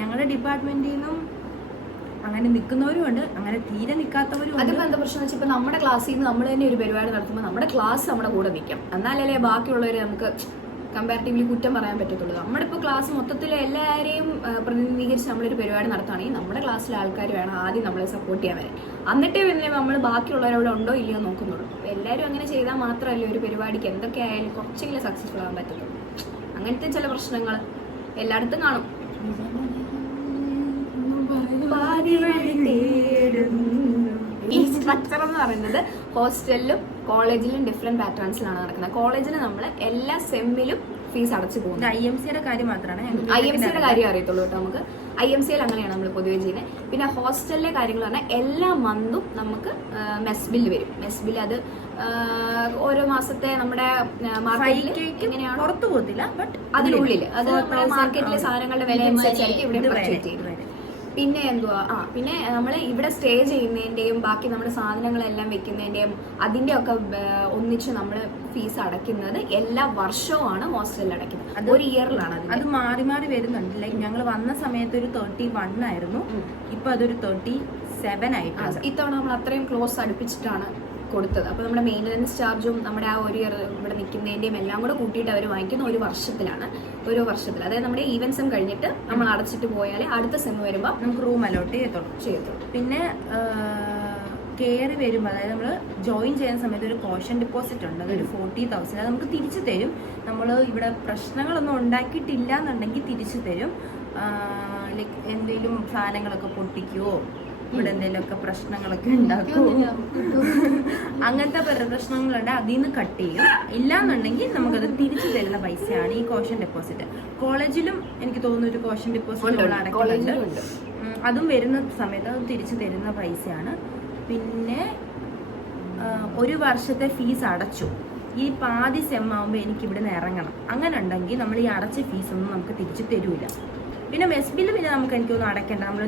ഞങ്ങളുടെ ഡിപ്പാർട്ട്മെന്റിൽ നിന്നും അങ്ങനെ നിൽക്കുന്നവരും ഉണ്ട്, അങ്ങനെ തീരെ നിൽക്കാത്തവരും ഉണ്ട്. അതിപ്പോൾ എന്താ പ്രശ്നം വെച്ചാൽ ഇപ്പം നമ്മുടെ ക്ലാസ്സിൽ നിന്ന് നമ്മൾ തന്നെ ഒരു പരിപാടി നടത്തുമ്പോൾ നമ്മുടെ ക്ലാസ് നമ്മുടെ കൂടെ നിൽക്കാം. എന്നാലല്ലേ ബാക്കിയുള്ളവരെ നമുക്ക് കമ്പാരിറ്റീവ്ലി കുറ്റം പറയാൻ പറ്റത്തുള്ളൂ. നമ്മുടെ ഇപ്പോൾ ക്ലാസ് മൊത്തത്തിൽ എല്ലാവരെയും പ്രതിനിധീകരിച്ച് നമ്മളൊരു പരിപാടി നടത്തുകയാണെങ്കിൽ നമ്മുടെ ക്ലാസ്സിലെ ആൾക്കാർ വേണം ആദ്യം നമ്മളെ സപ്പോർട്ട് ചെയ്യാൻ വരെ. എന്നിട്ടേ പിന്നെ നമ്മൾ ബാക്കിയുള്ളവരവിടെ ഉണ്ടോ ഇല്ലയോ നോക്കുന്നുള്ളൂ. എല്ലാവരും അങ്ങനെ ചെയ്താൽ മാത്രമല്ലേ ഒരു പരിപാടിക്ക് എന്തൊക്കെ ആയാലും കുറച്ചെങ്കിലും സക്സസ്ഫുൾ ആകാൻ പറ്റത്തുള്ളൂ. അങ്ങനത്തെ ചില പ്രശ്നങ്ങൾ എല്ലായിടത്തും കാണും. ഈ സ്ട്രക്ചർ എന്ന് പറയുന്നത് ഹോസ്റ്റലിലും കോളേജിലും ഡിഫറെന്റ് പാറ്റേൺസിലാണ് നടക്കുന്നത്. കോളേജിന് നമ്മൾ എല്ലാ സെമ്മിലും ഫീസ് അടച്ചു പോകുന്നത്. IMC-യുടെ കാര്യം മാത്രമാണ് IMC-യുടെ കാര്യം അറിയത്തുള്ളൂ കേട്ടോ. നമുക്ക് IMC-യിൽ അങ്ങനെയാണ് നമ്മൾ പൊതുവെ ചെയ്യുന്നത്. പിന്നെ ഹോസ്റ്റലിലെ കാര്യങ്ങൾ പറഞ്ഞാൽ എല്ലാ മന്തും നമുക്ക് മെസ് ബില്ല് വരും. മെസ് ബില്ല് അത് ഓരോ മാസത്തെ നമ്മുടെ മാർക്കറ്റിൽ എങ്ങനെയാണ് പുറത്തു പോകത്തില്ല, ബട്ട് അതിനുള്ളിൽ അത് നമ്മുടെ മാർക്കറ്റിലെ സാധനങ്ങളുടെ വില അനുസരിച്ചായിരിക്കും ഇവിടെ പർച്ചേസ് ചെയ്യുന്നത്. പിന്നെ എന്തുവാ പിന്നെ നമ്മൾ ഇവിടെ സ്റ്റേ ചെയ്യുന്നതിന്റെയും ബാക്കി നമ്മുടെ സാധനങ്ങളെല്ലാം വെക്കുന്നതിന്റെയും അതിന്റെ ഒക്കെ ഒന്നിച്ച് നമ്മൾ ഫീസ് അടയ്ക്കുന്നത് എല്ലാ വർഷവുമാണ് ഹോസ്റ്റലിൽ അടയ്ക്കുന്നത്. ഒരു ഇയറിലാണ് അത് മാറി മാറി വരുന്നുണ്ട്. ലൈക്ക് ഞങ്ങൾ വന്ന സമയത്ത് ഒരു 31 ആയിരുന്നു, ഇപ്പൊ അതൊരു 37 ആയിട്ടുണ്ട്. ഇത്തവണ നമ്മൾ അത്രയും ക്ലോസ് അടുപ്പിച്ചിട്ടാണ് കൊടുത്തത്. അപ്പോൾ നമ്മുടെ മെയിൻ്റനൻസ് ചാർജും നമ്മുടെ ആ ഒരു ഇയർ ഇവിടെ നിൽക്കുന്നതിൻ്റെയും എല്ലാം കൂടെ കൂട്ടിയിട്ട് അവർ വാങ്ങിക്കുന്ന ഒരു വർഷത്തിൽ. അതായത് നമ്മുടെ ഈവൻ സെം കഴിഞ്ഞിട്ട് നമ്മൾ അടച്ചിട്ട് പോയാൽ അടുത്ത സെം വരുമ്പോൾ നമുക്ക് റൂം അലോട്ട് ചെയ്യത്തുള്ളൂ. പിന്നെ കയറി വരുമ്പോൾ അതായത് നമ്മൾ ജോയിൻ ചെയ്യുന്ന സമയത്ത് ഒരു കോഷൻ ഡെപ്പോസിറ്റ് ഉണ്ട്, അതൊരു 40,000 അത് നമുക്ക് തിരിച്ചു തരും. നമ്മൾ ഇവിടെ പ്രശ്നങ്ങളൊന്നും ഉണ്ടാക്കിയിട്ടില്ല എന്നുണ്ടെങ്കിൽ തിരിച്ചു തരും. ലൈക്ക് എന്തെങ്കിലും സാധനങ്ങളൊക്കെ പൊട്ടിക്കുവോ ഇവിടെ എന്തെങ്കിലുമൊക്കെ പ്രശ്നങ്ങളൊക്കെ ഉണ്ടാക്കുമോ അങ്ങനത്തെ പ്രശ്നങ്ങളുണ്ട്, അതിൽ നിന്ന് കട്ട് ചെയ്യും. ഇല്ലാന്നുണ്ടെങ്കിൽ നമുക്കത് തിരിച്ചു തരുന്ന പൈസയാണ് ഈ കോഷൻ ഡെപ്പോസിറ്റ്. കോളേജിലും എനിക്ക് തോന്നുന്നു ഒരു കോഷൻ ഡെപ്പോസിറ്റ് അടക്കുന്നുണ്ട്. അതും വരുന്ന സമയത്ത് അത് തിരിച്ചു തരുന്ന പൈസയാണ്. പിന്നെ ഒരു വർഷത്തെ ഫീസ് അടച്ചു, ഈ പാതി സെം ആകുമ്പോൾ എനിക്ക് ഇവിടെ നിന്ന് ഇറങ്ങണം, അങ്ങനെ ഉണ്ടെങ്കിൽ നമ്മൾ ഈ അടച്ച ഫീസൊന്നും നമുക്ക് തിരിച്ചു തരൂല. പിന്നെ മെസ് ബില്ല് പിന്നെ നമുക്ക് എനിക്കൊന്നും അടയ്ക്കണ്ട, നമ്മൾ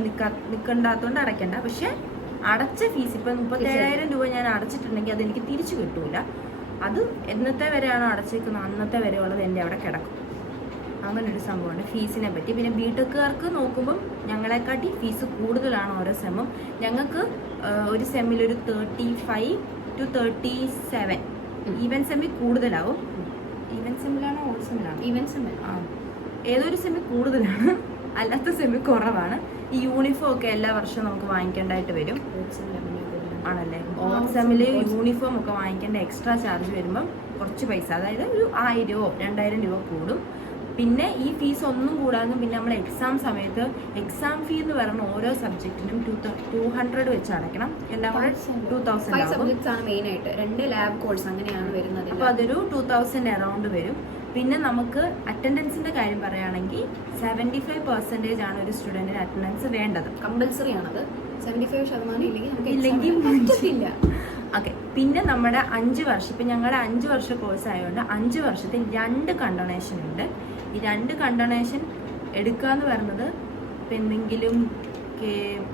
നിൽക്കണ്ടാത്തതുകൊണ്ട് അടയ്ക്കണ്ട. പക്ഷെ അടച്ച ഫീസ് ഇപ്പം 37,000 രൂപ ഞാൻ അടച്ചിട്ടുണ്ടെങ്കിൽ അതെനിക്ക് തിരിച്ചു കിട്ടൂല. അത് എന്നത്തെ വരെയാണോ അടച്ചേക്കുന്നത് അന്നത്തെ വരെ ഉള്ളത് എൻ്റെ അവിടെ കിടക്കും. അങ്ങനൊരു സംഭവമുണ്ട് ഫീസിനെ പറ്റി. പിന്നെ ബിടെക്കുകാർക്ക് നോക്കുമ്പം ഞങ്ങളെക്കാട്ടി ഫീസ് കൂടുതലാണ് ഓരോ സെമ്മും. ഞങ്ങൾക്ക് ഒരു സെമ്മിലൊരു 35 to 37 ഈവൻ സെമ്മിൽ കൂടുതലാവും. ഈവൻ സെമ്മിലാണോ ഓൾ സെമ്മിലാണോ? ഈവൻ സെമ്മിൽ ഏതൊരു സെമ്മി കൂടുതലാണ്, അല്ലാത്ത സെമ്മി കുറവാണ്. ഈ യൂണിഫോം ഒക്കെ എല്ലാ വർഷവും നമുക്ക് വാങ്ങിക്കേണ്ടതായിട്ട് വരും ആണല്ലേ. ഓൾ സെമ്മില് യൂണിഫോം ഒക്കെ വാങ്ങിക്കേണ്ട എക്സ്ട്രാ ചാർജ് വരുമ്പം കുറച്ച് പൈസ, അതായത് ഒരു 1000 രൂപ 2000 രൂപ കൂടും. പിന്നെ ഈ ഫീസ് ഒന്നും കൂടാതെ പിന്നെ നമ്മൾ എക്സാം സമയത്ത് എക്സാം ഫീ എന്ന് പറയുന്ന ഓരോ സബ്ജക്റ്റിനും 200 വെച്ച് അടയ്ക്കണം. എല്ലാം കൂടെ 2000 മെയിൻ ആയിട്ട് 2 ലാബ് കോഴ്സ് അങ്ങനെയാണ് വരുന്നത്. അപ്പോൾ അതൊരു 2000 അറൗണ്ട് വരും. പിന്നെ നമുക്ക് അറ്റൻഡൻസിന്റെ കാര്യം പറയുകയാണെങ്കിൽ 75% ആണ് ഒരു സ്റ്റുഡന്റിന് അറ്റൻഡൻസ് വേണ്ടത്, കമ്പൽസറി ആണത്. 75% ഇല്ലെങ്കിൽ പറ്റത്തില്ല. ഓക്കെ. പിന്നെ നമ്മുടെ 5 വർഷം, ഇപ്പം ഞങ്ങളുടെ 5 വർഷ കോഴ്സ് ആയതുകൊണ്ട് 5 വർഷത്തിൽ 2 കണ്ടോണേഷൻ ഉണ്ട്. ഈ 2 കണ്ടോണേഷൻ എടുക്കുക എന്ന് പറയുന്നത് ഇപ്പം എന്തെങ്കിലും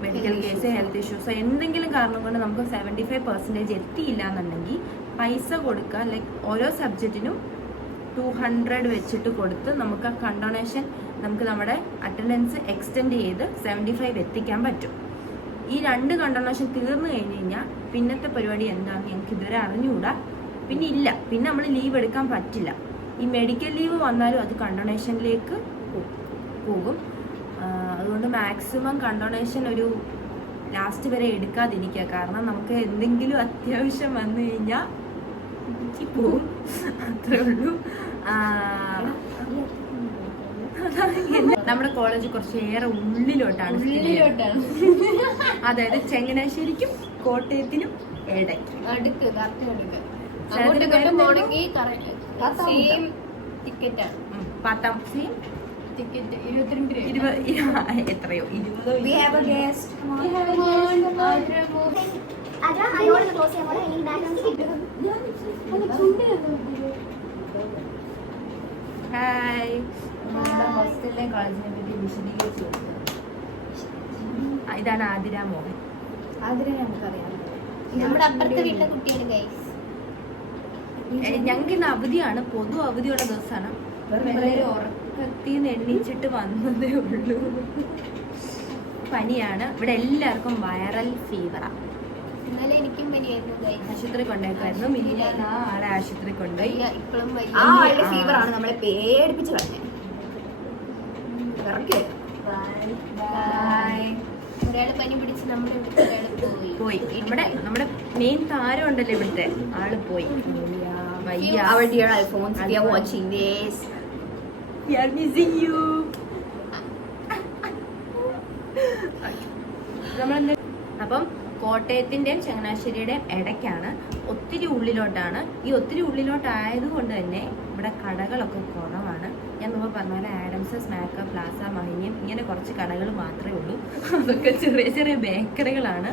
മെഡിക്കൽ കേസ്, ഹെൽത്ത് ഇഷ്യൂസ്, എന്തെങ്കിലും കാരണം കൊണ്ട് നമുക്ക് 75% എത്തിയില്ല എന്നുണ്ടെങ്കിൽ പൈസ കൊടുക്കുക. ലൈക്ക് ഓരോ സബ്ജക്റ്റിനും 200 വെച്ചിട്ട് കൊടുത്ത് നമുക്ക് ആ കണ്ടോണേഷൻ നമുക്ക് നമ്മുടെ അറ്റൻഡൻസ് എക്സ്റ്റെൻഡ് ചെയ്ത് 75 എത്തിക്കാൻ പറ്റും. ഈ 2 കണ്ടോണേഷൻ തീർന്നു കഴിഞ്ഞ് കഴിഞ്ഞാൽ പിന്നത്തെ പരിപാടി എന്താണെന്ന് ഞങ്ങൾക്ക് ഇതുവരെ അറിഞ്ഞുകൂടാ. പിന്നെ ഇല്ല, പിന്നെ നമ്മൾ ലീവ് എടുക്കാൻ പറ്റില്ല. ഈ മെഡിക്കൽ ലീവ് വന്നാലും അത് കണ്ടോണേഷനിലേക്ക് പോകും. അതുകൊണ്ട് മാക്സിമം കണ്ടോണേഷൻ ഒരു ലാസ്റ്റ് വരെ എടുക്കാതിരിക്കുക. കാരണം നമുക്ക് എന്തെങ്കിലും അത്യാവശ്യം വന്നു കഴിഞ്ഞാൽ പോവും, അത്രേ ഉള്ളൂ. നമ്മുടെ കോളേജ് കുറച്ചേറെ ഉള്ളിലോട്ടാണ്, അതായത് ചങ്ങനാശ്ശേരിക്കും കോട്ടയത്തിനും ഇടയ്ക്ക്. എത്രയോ 20. ഹായ്, ഹോസ്റ്റലിലെ കോളേജിനെ പറ്റി വിശദീകരിച്ചു. ഇതാണ് ആതിര മോഹൻ. ആതിര നമുക്കറിയാം, നമ്മുടെ അപ്പുറത്തെ വീട്ടിലെ കുട്ടിയാണ് ഗൈസ്. ഞങ്ങൾക്ക് ഇന്ന് അവധിയാണ്, പൊതു അവധിയുള്ള ദിവസമാണ്. ഉറക്കത്തിൽ നിന്ന് എണ്ണിച്ചിട്ട് വന്നതേ ഉള്ളൂ. പനിയാണ് ഇവിടെ, എല്ലാവർക്കും വൈറൽ ഫീവറാണ്. ഇന്നലെ എനിക്കും പനിയായിരുന്നു ഗൈസ്. ആശുപത്രി കൊണ്ടുപോയിക്കായിരുന്നു. മിനിഞ്ഞാന്ന് ആളെ ആശുപത്രി കൊണ്ടുപോയി. ഇപ്പോഴും ആ ആളുടെ ഫീവറാണ് നമ്മളെ പേടിപ്പിച്ച് കളഞ്ഞത്. ഒരാള് പനി പിടിച്ച് നമ്മുടെ പോയി. നമ്മുടെ മെയിൻ താരം ഉണ്ടല്ലോ ഇവിടുത്തെ, ആള് പോയി. Our dear Alphonse, we are watching this. We are missing you. അപ്പം കോട്ടയത്തിന്റെയും ചങ്ങനാശ്ശേരിയുടെയും ഇടയ്ക്കാണ്, ഒത്തിരി ഉള്ളിലോട്ടാണ്. ഈ ഒത്തിരി ഉള്ളിലോട്ടായതുകൊണ്ട് തന്നെ ഇവിടെ കടകളൊക്കെ കുറവാണ്. ഞാൻ മുമ്പ് പറഞ്ഞ പോലെ ആഡംസ്, സ്നാക്ക്, പ്ലാസ, മഹിനിയം ഇങ്ങനെ കുറച്ച് കടകൾ മാത്രമേ ഉള്ളൂ. അതൊക്കെ ചെറിയ ചെറിയ ബേക്കറികളാണ്.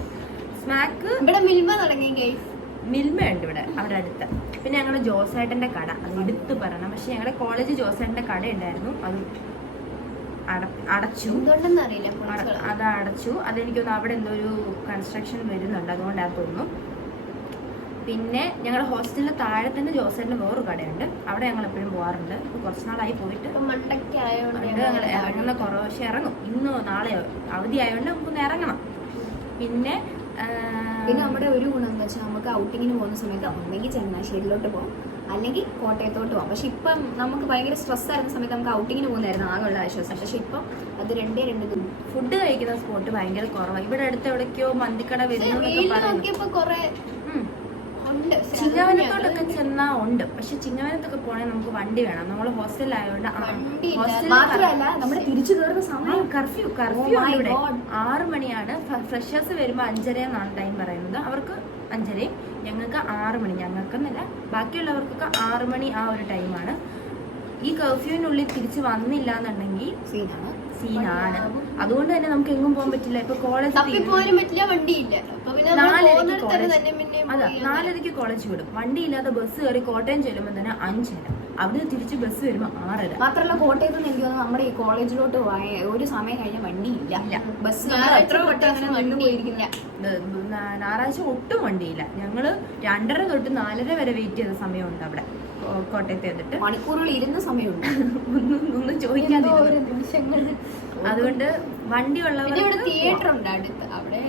സ്നാക്ക് ഇവിടെ മിൽമ തുടങ്ങി ഗൈസ്. മിൽമ ഉണ്ട് ഇവിടെ അവിടെ അടുത്ത്. പിന്നെ ഞങ്ങളുടെ ജോസേട്ടന്റെ കട, അത് എടുത്ത് പറയണം. പക്ഷെ ഞങ്ങളുടെ കോളേജ് ജോസേട്ടന്റെ കട ഉണ്ടായിരുന്നു, അത് അടച്ചു. എന്തുകൊണ്ടെന്ന് അറിയില്ല, അത് അടച്ചു. അതെനിക്കൊന്ന് അവിടെ എന്തോ ഒരു കൺസ്ട്രക്ഷൻ വരുന്നുണ്ട്, അതുകൊണ്ടാണ് തോന്നുന്നു. പിന്നെ ഞങ്ങളുടെ ഹോസ്റ്റലിന്റെ താഴെ തന്നെ ജോസേട്ടന് വേറൊരു കടയുണ്ട്, അവിടെ ഞങ്ങൾ എപ്പോഴും പോകാറുണ്ട്. കുറച്ച് നാളായി പോയിട്ട്. മണ്ടൊക്കെ ആയതുകൊണ്ട് ഞങ്ങൾ ഇറങ്ങുന്ന കുറവ്, പക്ഷെ ഇറങ്ങും. ഇന്നോ നാളെയോ അവധി ആയതുകൊണ്ട് നമുക്കൊന്ന് ഇറങ്ങണം. പിന്നെ നമ്മുടെ ഒരു ഗുണം എന്ന് വെച്ചാൽ നമുക്ക് ഔട്ടിങ്ങിന് പോകുന്ന സമയത്ത് ഒന്നെങ്കിൽ ചങ്ങനാശ്ശേരിയിലോട്ട് പോകും, അല്ലെങ്കിൽ കോട്ടയത്തോട്ട് പോകും. പക്ഷെ ഇപ്പം നമുക്ക് ഭയങ്കര സ്ട്രെസ് ആയിരുന്ന സമയത്ത് നമുക്ക് ഔട്ടിങ്ങിന് പോകുന്നതായിരുന്നു ആകെയുള്ള ആശ്വാസം. പക്ഷെ ഇപ്പം അത് രണ്ടേ ഫുഡ് കഴിക്കുന്ന സ്പോട്ട് ഭയങ്കര കുറവാണ്. ഇവിടെ അടുത്ത് എവിടേക്കോ മന്തിക്കട വരുന്നൊക്കെ ചിങ്ങവനത്തോട്ടൊക്കെ ചെന്നാ ഉണ്ട്. പക്ഷെ ചിങ്ങവനത്തൊക്കെ പോണേ നമുക്ക് വണ്ടി വേണം. നമ്മൾ ഹോസ്റ്റലിലായതുകൊണ്ട് തിരിച്ചു കയറുന്ന സമയം കർഫ്യൂ ഇവിടെ 6 മണിയാണ്. ഫ്രഷേഴ്സ് വരുമ്പോൾ 5:30 എന്നാണ് ടൈം പറയുന്നത്. അവർക്ക് 5:30, ഞങ്ങൾക്ക് 6 മണി. ഞങ്ങൾക്കെന്നല്ല, ബാക്കിയുള്ളവർക്കൊക്കെ 6 മണി ആ ഒരു ടൈമാണ്. ഈ കർഫ്യൂവിനുള്ളിൽ തിരിച്ച് വന്നില്ല എന്നുണ്ടെങ്കിൽ സീനാണ്. അതുകൊണ്ട് തന്നെ നമുക്ക് എങ്ങും പോകാൻ പറ്റില്ല. ഇപ്പൊ കോളേജ് 4:30 കോളേജ് വിടും. വണ്ടി ഇല്ലാതെ ബസ് കയറി കോട്ടയം ചെല്ലുമ്പോൾ തന്നെ 5:30. അവിടെ തിരിച്ച് ബസ് വരുമ്പോ 6:30. മാത്രമല്ല കോട്ടയത്ത് നിന്ന് എനിക്ക് തോന്നുന്നു നമ്മുടെ ഈ കോളേജിലോട്ട് ഒരു സമയം കഴിഞ്ഞ വണ്ടിയില്ല. ബസ് ഞായറാഴ്ച ഒട്ടും വണ്ടിയില്ല. ഞങ്ങള് 2:30 തൊട്ട് 4:30 വരെ വെയിറ്റ് ചെയ്ത സമയമുണ്ട് അവിടെ കോട്ടയത്ത്. എന്നിട്ട് മണിക്കൂറുകൾ ഇരുന്ന സമയമുണ്ട്, ഒന്നും ചോദിക്കാതെ. അതുകൊണ്ട് വണ്ടി ഉള്ളവർ തിയേറ്റർ ഉണ്ട് അടുത്ത്, അവിടെ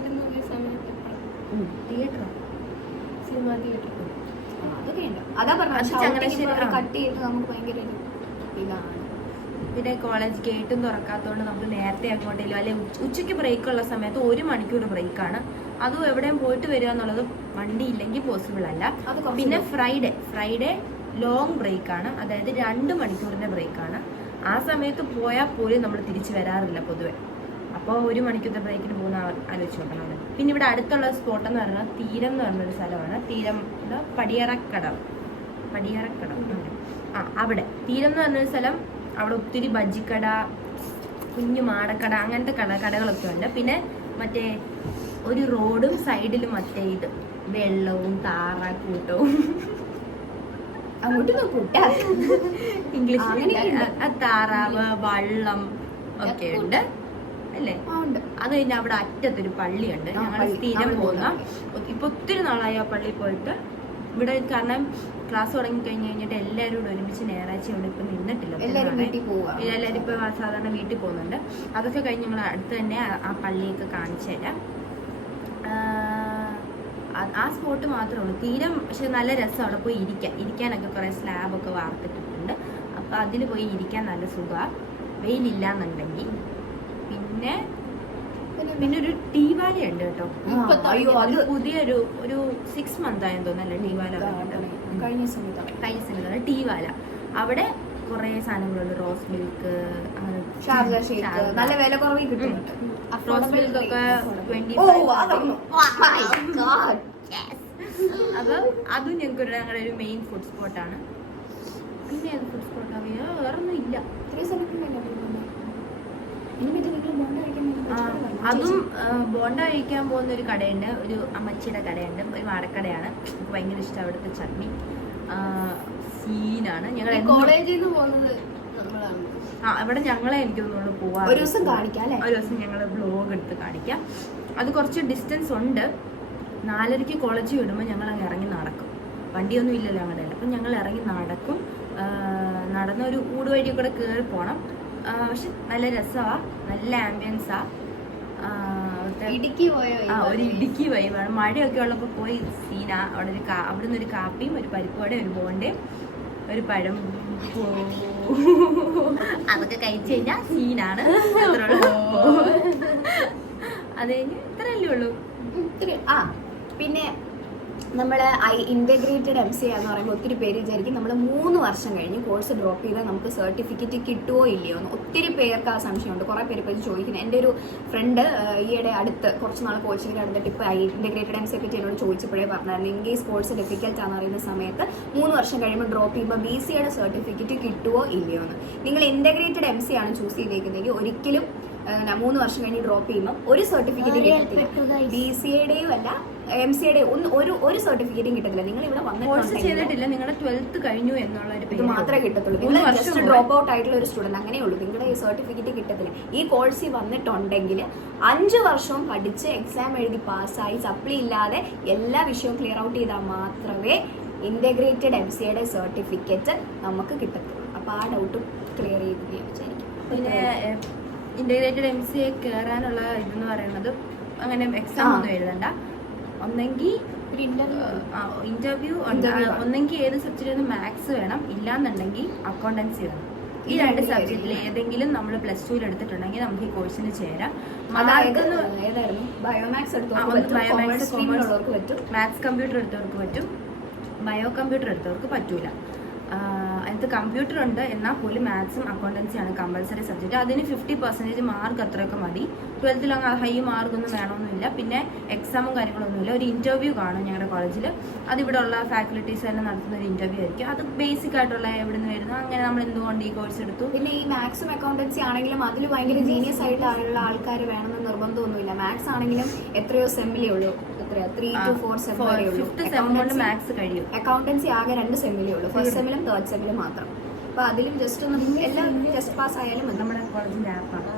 തിയേറ്റർ സിനിമ തിയേറ്റർ അതൊക്കെ ഉണ്ട്. അതാ പറഞ്ഞത് കട്ട് ചെയ്ത് നമുക്ക് ഭയങ്കര ഇതാണ്. പിന്നെ കോളേജ് ഗേറ്റും തുറക്കാത്തതുകൊണ്ട് നമുക്ക് നേരത്തെ അങ്ങോട്ടേലും അല്ലെ ഉച്ചയ്ക്ക് ബ്രേക്ക് ഉള്ള സമയത്ത് 1 മണിക്കൂർ ബ്രേക്കാണ്. അതും എവിടെയും പോയിട്ട് വരിക എന്നുള്ളത് വണ്ടി ഇല്ലെങ്കിൽ പോസിബിൾ അല്ല. പിന്നെ ഫ്രൈഡേ ലോങ് ബ്രേക്കാണ്, അതായത് 2 മണിക്കൂറിന്റെ ബ്രേക്കാണ്. ആ സമയത്ത് പോയാൽ പോലും നമ്മൾ തിരിച്ചു വരാറില്ല പൊതുവെ. അപ്പോൾ 1 മണിക്കൂറത്തെ ബ്രേക്കിന് പോകുന്ന ആലോചിച്ച് നോക്കണം. പിന്നെ ഇവിടെ അടുത്തുള്ള സ്പോട്ട് എന്ന് പറയുന്നത് തീരം എന്ന് പറഞ്ഞൊരു സ്ഥലമാണ്. തീരം പടിയറക്കടം അവിടെ തീരം എന്ന് പറഞ്ഞൊരു സ്ഥലം. അവിടെ ഒത്തിരി ബജ്ജിക്കട, കുഞ്ഞു മാടക്കട, അങ്ങനത്തെ കടകളൊക്കെ ഉണ്ട്. പിന്നെ മറ്റേ ഒരു റോഡും സൈഡിലും മറ്റേ ഇത് വെള്ളവും താറാക്കൂട്ടവും അങ്ങോട്ട് നോക്കൂ ഇംഗ്ലീഷിൽ താറാവ്, വള്ളം ഒക്കെ ഉണ്ട്. അല്ലേ? ഉണ്ട്. അത് കഴിഞ്ഞ് അവിടെ അറ്റത്തൊരു പള്ളിയുണ്ട്, ഞങ്ങൾ സ്ഥിരം പോകുന്ന. ഇപ്പൊ ഒത്തിരി നാളായി ആ പള്ളിയിൽ പോയിട്ട്. ഇവിടെ കാരണം ക്ലാസ് തുടങ്ങി കഴിഞ്ഞിട്ട് എല്ലാവരും കൂടെ ഒരുമിച്ച് ഞായറാഴ്ച ഇവിടെ ഇപ്പൊ നിന്നിട്ടില്ല. എല്ലാവരും ഇപ്പൊ സാധാരണ വീട്ടിൽ പോകുന്നുണ്ട്. അതൊക്കെ കഴിഞ്ഞ് ഞങ്ങൾ അടുത്ത് തന്നെ ആ പള്ളിയൊക്കെ കാണിച്ചു തരാം. ആ സ്പോട്ട് മാത്രമേ ഉള്ളൂ തീരം. പക്ഷെ നല്ല രസം അവിടെ പോയി ഇരിക്കാനൊക്കെ കുറെ സ്ലാബൊക്കെ വാർത്തിട്ടിട്ടുണ്ട്. അപ്പൊ അതിൽ പോയി ഇരിക്കാൻ നല്ല സുഖമാണ്, വെയിലില്ല എന്നുണ്ടെങ്കിൽ. പിന്നെ ഒരു ടീ വാല ഉണ്ട് കേട്ടോ. പുതിയൊരു 6 month ആയെന്ന് തോന്നല്ലേ ടീ വാല കഴിഞ്ഞ സമയത്ത് ടീ വാല. അവിടെ കുറെ സാധനങ്ങളുണ്ട്, റോസ് മിൽക്ക്, നല്ല വില കുറവിൽ കിട്ടുന്നുണ്ട്. റോസ് മിൽക്ക് ഒക്കെ 25. അപ്പൊ അതും ഞങ്ങൾക്ക് ഞങ്ങളുടെ ഒരു മെയിൻ ഫുഡ് സ്പോട്ടാണ്. പിന്നെ ഏത് ഫുഡ് സ്പോട്ടാണ്? വേറൊന്നും ഇല്ല. അതും ബോണ്ട കഴിക്കാൻ പോകുന്ന ഒരു കടയുണ്ട്, ഒരു അമ്മച്ചിയുടെ കടയുണ്ട്, ഒരു വാടക്കടയാണ്. എനിക്ക് ഭയങ്കര ഇഷ്ടം അവിടുത്തെ ചട്നി. സീനാണ്. ഞങ്ങൾ കോളേജിൽ നിന്ന് പോകുന്നത് അവിടെ ഞങ്ങളെ എനിക്ക് തോന്നുന്നു പോവാ. ഒരു ദിവസം ഞങ്ങൾ ബ്ലോഗ് എടുത്ത് കാണിക്കാം. അത് കുറച്ച് ഡിസ്റ്റൻസ് ഉണ്ട്. 4:30 കോളേജിൽ വിടുമ്പോൾ ഞങ്ങൾ അങ്ങ് ഇറങ്ങി നടക്കും. വണ്ടിയൊന്നും ഇല്ലല്ലോ ഞങ്ങളുടെ. അപ്പം ഞങ്ങൾ ഇറങ്ങി നടക്കും. നടന്നൊരു ഊട് വഴി കൂടെ കയറി പോകണം. പക്ഷെ നല്ല രസമാണ്, നല്ല ആംബിയൻസാ. ഒരു ഇടുക്കി വൈബാണ്. മഴയൊക്കെ ഉള്ളപ്പോൾ പോയി സീന. അവിടെ അവിടുന്ന് ഒരു കാപ്പിയും ഒരു പരിപ്പോടെ ഒരു ബോണ്ടയും ഒരു പഴം അതൊക്കെ കഴിച്ചു കഴിഞ്ഞാൽ സീനാണ്. അത് കഴിഞ്ഞ് ഇത്രയല്ലേ ഉള്ളൂ. പിന്നെ നമ്മള് ഇന്റഗ്രേറ്റഡ് MCA എന്ന് പറയുമ്പോൾ ഒത്തിരി പേര് വിചാരിക്കും നമ്മൾ 3 വർഷം കഴിഞ്ഞ് കോഴ്സ് ഡ്രോപ്പ് ചെയ്താൽ നമുക്ക് സർട്ടിഫിക്കറ്റ് കിട്ടുമോ ഇല്ലയോ എന്ന്. ഒത്തിരി പേർക്ക് ആ സംശയമുണ്ട്. കുറെ പേര് ഇപ്പോൾ ചോദിക്കുന്നത്. എൻ്റെ ഒരു ഫ്രണ്ട് ഈയിടെ അടുത്ത് കുറച്ച് നാൾ കോച്ചിങ്ങിൽ നടന്നിട്ട് ഇപ്പോൾ ഇന്റഗ്രേറ്റഡ് MCA പറ്റി എന്നോട് ചോദിച്ചപ്പോഴേ പറഞ്ഞായിരുന്നു, ഇൻ കേസ് കോഴ്സ് ഡിഫിക്കൽട്ട് ആണെന്ന് അറിയുന്ന സമയത്ത് 3 വർഷം കഴിയുമ്പോൾ ഡ്രോപ്പ് ചെയ്യുമ്പോൾ BCAയുടെ സർട്ടിഫിക്കറ്റ് കിട്ടുമോ ഇല്ലയോ എന്ന്. നിങ്ങൾ ഇന്റഗ്രേറ്റഡ് MCA ആണ് ചൂസ് ചെയ്തേക്കുന്നതെങ്കിൽ ഒരിക്കലും 3 വർഷം കഴിഞ്ഞ് ഡ്രോപ്പ് ചെയ്യുമ്പോൾ ഒരു സർട്ടിഫിക്കറ്റ് കിട്ടത്തില്ല. BCAയുടെയും അല്ല MCAയുടെ ഒരു സർട്ടിഫിക്കറ്റും കിട്ടത്തില്ല. നിങ്ങൾ ഇവിടെ വന്നിട്ടില്ല, നിങ്ങളുടെ 12th കഴിഞ്ഞു എന്നുള്ള ഇത് മാത്രമേ കിട്ടത്തുള്ളൂ. നിങ്ങൾ ജസ്റ്റ് ഡ്രോപ്പ് ഔട്ട് ആയിട്ടുള്ള ഒരു സ്റ്റുഡന്റ് അങ്ങനെയുള്ളൂ. നിങ്ങളുടെ ഈ സർട്ടിഫിക്കറ്റ് കിട്ടത്തില്ല. ഈ കോഴ്സിൽ വന്നിട്ടുണ്ടെങ്കിൽ 5 വർഷവും പഠിച്ച് എക്സാം എഴുതി പാസ്സായി സപ്ലി ഇല്ലാതെ എല്ലാ വിഷയവും ക്ലിയർ ഔട്ട് ചെയ്താൽ മാത്രമേ ഇന്റഗ്രേറ്റഡ് MCAയുടെ സർട്ടിഫിക്കറ്റ് നമുക്ക് കിട്ടത്തുള്ളൂ. അപ്പോൾ ആ ഡൗട്ടും ക്ലിയർ ചെയ്ത് വിചാരിക്കും. പിന്നെ ഇന്റഗ്രേറ്റഡ് MCA കയറാനുള്ള ഇതെന്ന് പറയുന്നത് അങ്ങനെ എക്സാം ഒന്നും എഴുതണ്ട. ഒന്നെങ്കിൽ ഇന്റർവ്യൂ ഒന്നെങ്കിൽ ഏത് സബ്ജക്റ്റിന് മാത്സ് വേണം, ഇല്ലാന്നുണ്ടെങ്കിൽ അക്കൗണ്ടൻസി വേണം. ഈ 2 സബ്ജക്റ്റിൽ ഏതെങ്കിലും നമ്മൾ +2 എടുത്തിട്ടുണ്ടെങ്കിൽ നമുക്ക് ഈ കോഴ്സിന് ചേരാം. മാത്സ് കമ്പ്യൂട്ടർ എടുത്തവർക്ക് പറ്റും, ബയോ കമ്പ്യൂട്ടർ എടുത്തവർക്ക് പറ്റൂല. അതിനകത്ത് കമ്പ്യൂട്ടർ ഉണ്ട്, എന്നാൽ പോലും മാത്സും അക്കൗണ്ടൻസിയാണ് കമ്പൽസറി സബ്ജക്റ്റ്. അതിന് 50% മാർക്ക് അത്രയൊക്കെ മതി. 12th ഹൈ മാർക്കൊന്നും വേണമെന്നില്ല. പിന്നെ എക്സാമും കാര്യങ്ങളൊന്നുമില്ല. ഒരു ഇന്റർവ്യൂ കാണും ഞങ്ങളുടെ കോളേജിൽ. അതിവിടെ ഉള്ള ഫാക്കൽറ്റീസ് തന്നെ നടത്തുന്ന ഒരു ഇന്റർവ്യൂ ആയിരിക്കും. അത് ബേസിക് ആയിട്ടുള്ള എവിടെ നിന്ന് വരുന്നു, അങ്ങനെ നമ്മൾ എന്തുകൊണ്ട് ഈ കോഴ്സ് എടുത്തു. പിന്നെ ഈ മാത്സും അക്കൗണ്ടൻസി ആണെങ്കിലും അതിൽ ഭയങ്കര ജീനിയസ് ആയിട്ടുള്ള ആൾക്കാർ വേണമെന്ന് നിർബന്ധമൊന്നുമില്ല. മാത്സ് ആണെങ്കിലും എത്രയോ സെമ്മിലേ ഉള്ളൂ, 3 to 4 സെം വരെ ഉള്ളൂ. മാത്സ് കഴിയും. അക്കൗണ്ടൻസി ആകെ 2 സെമ്മിലേ ഉള്ളൂ, ഫസ്റ്റ് സെമ്മിലും 3rd സെമ്മിലും മാത്രം. അപ്പൊ അതിലും ജസ്റ്റ് ഒന്ന് എല്ലാം ജസ്റ്റ് പാസ് ആയാലും നമ്മുടെ കോളേജിന്റെ ആപ്പാണ്.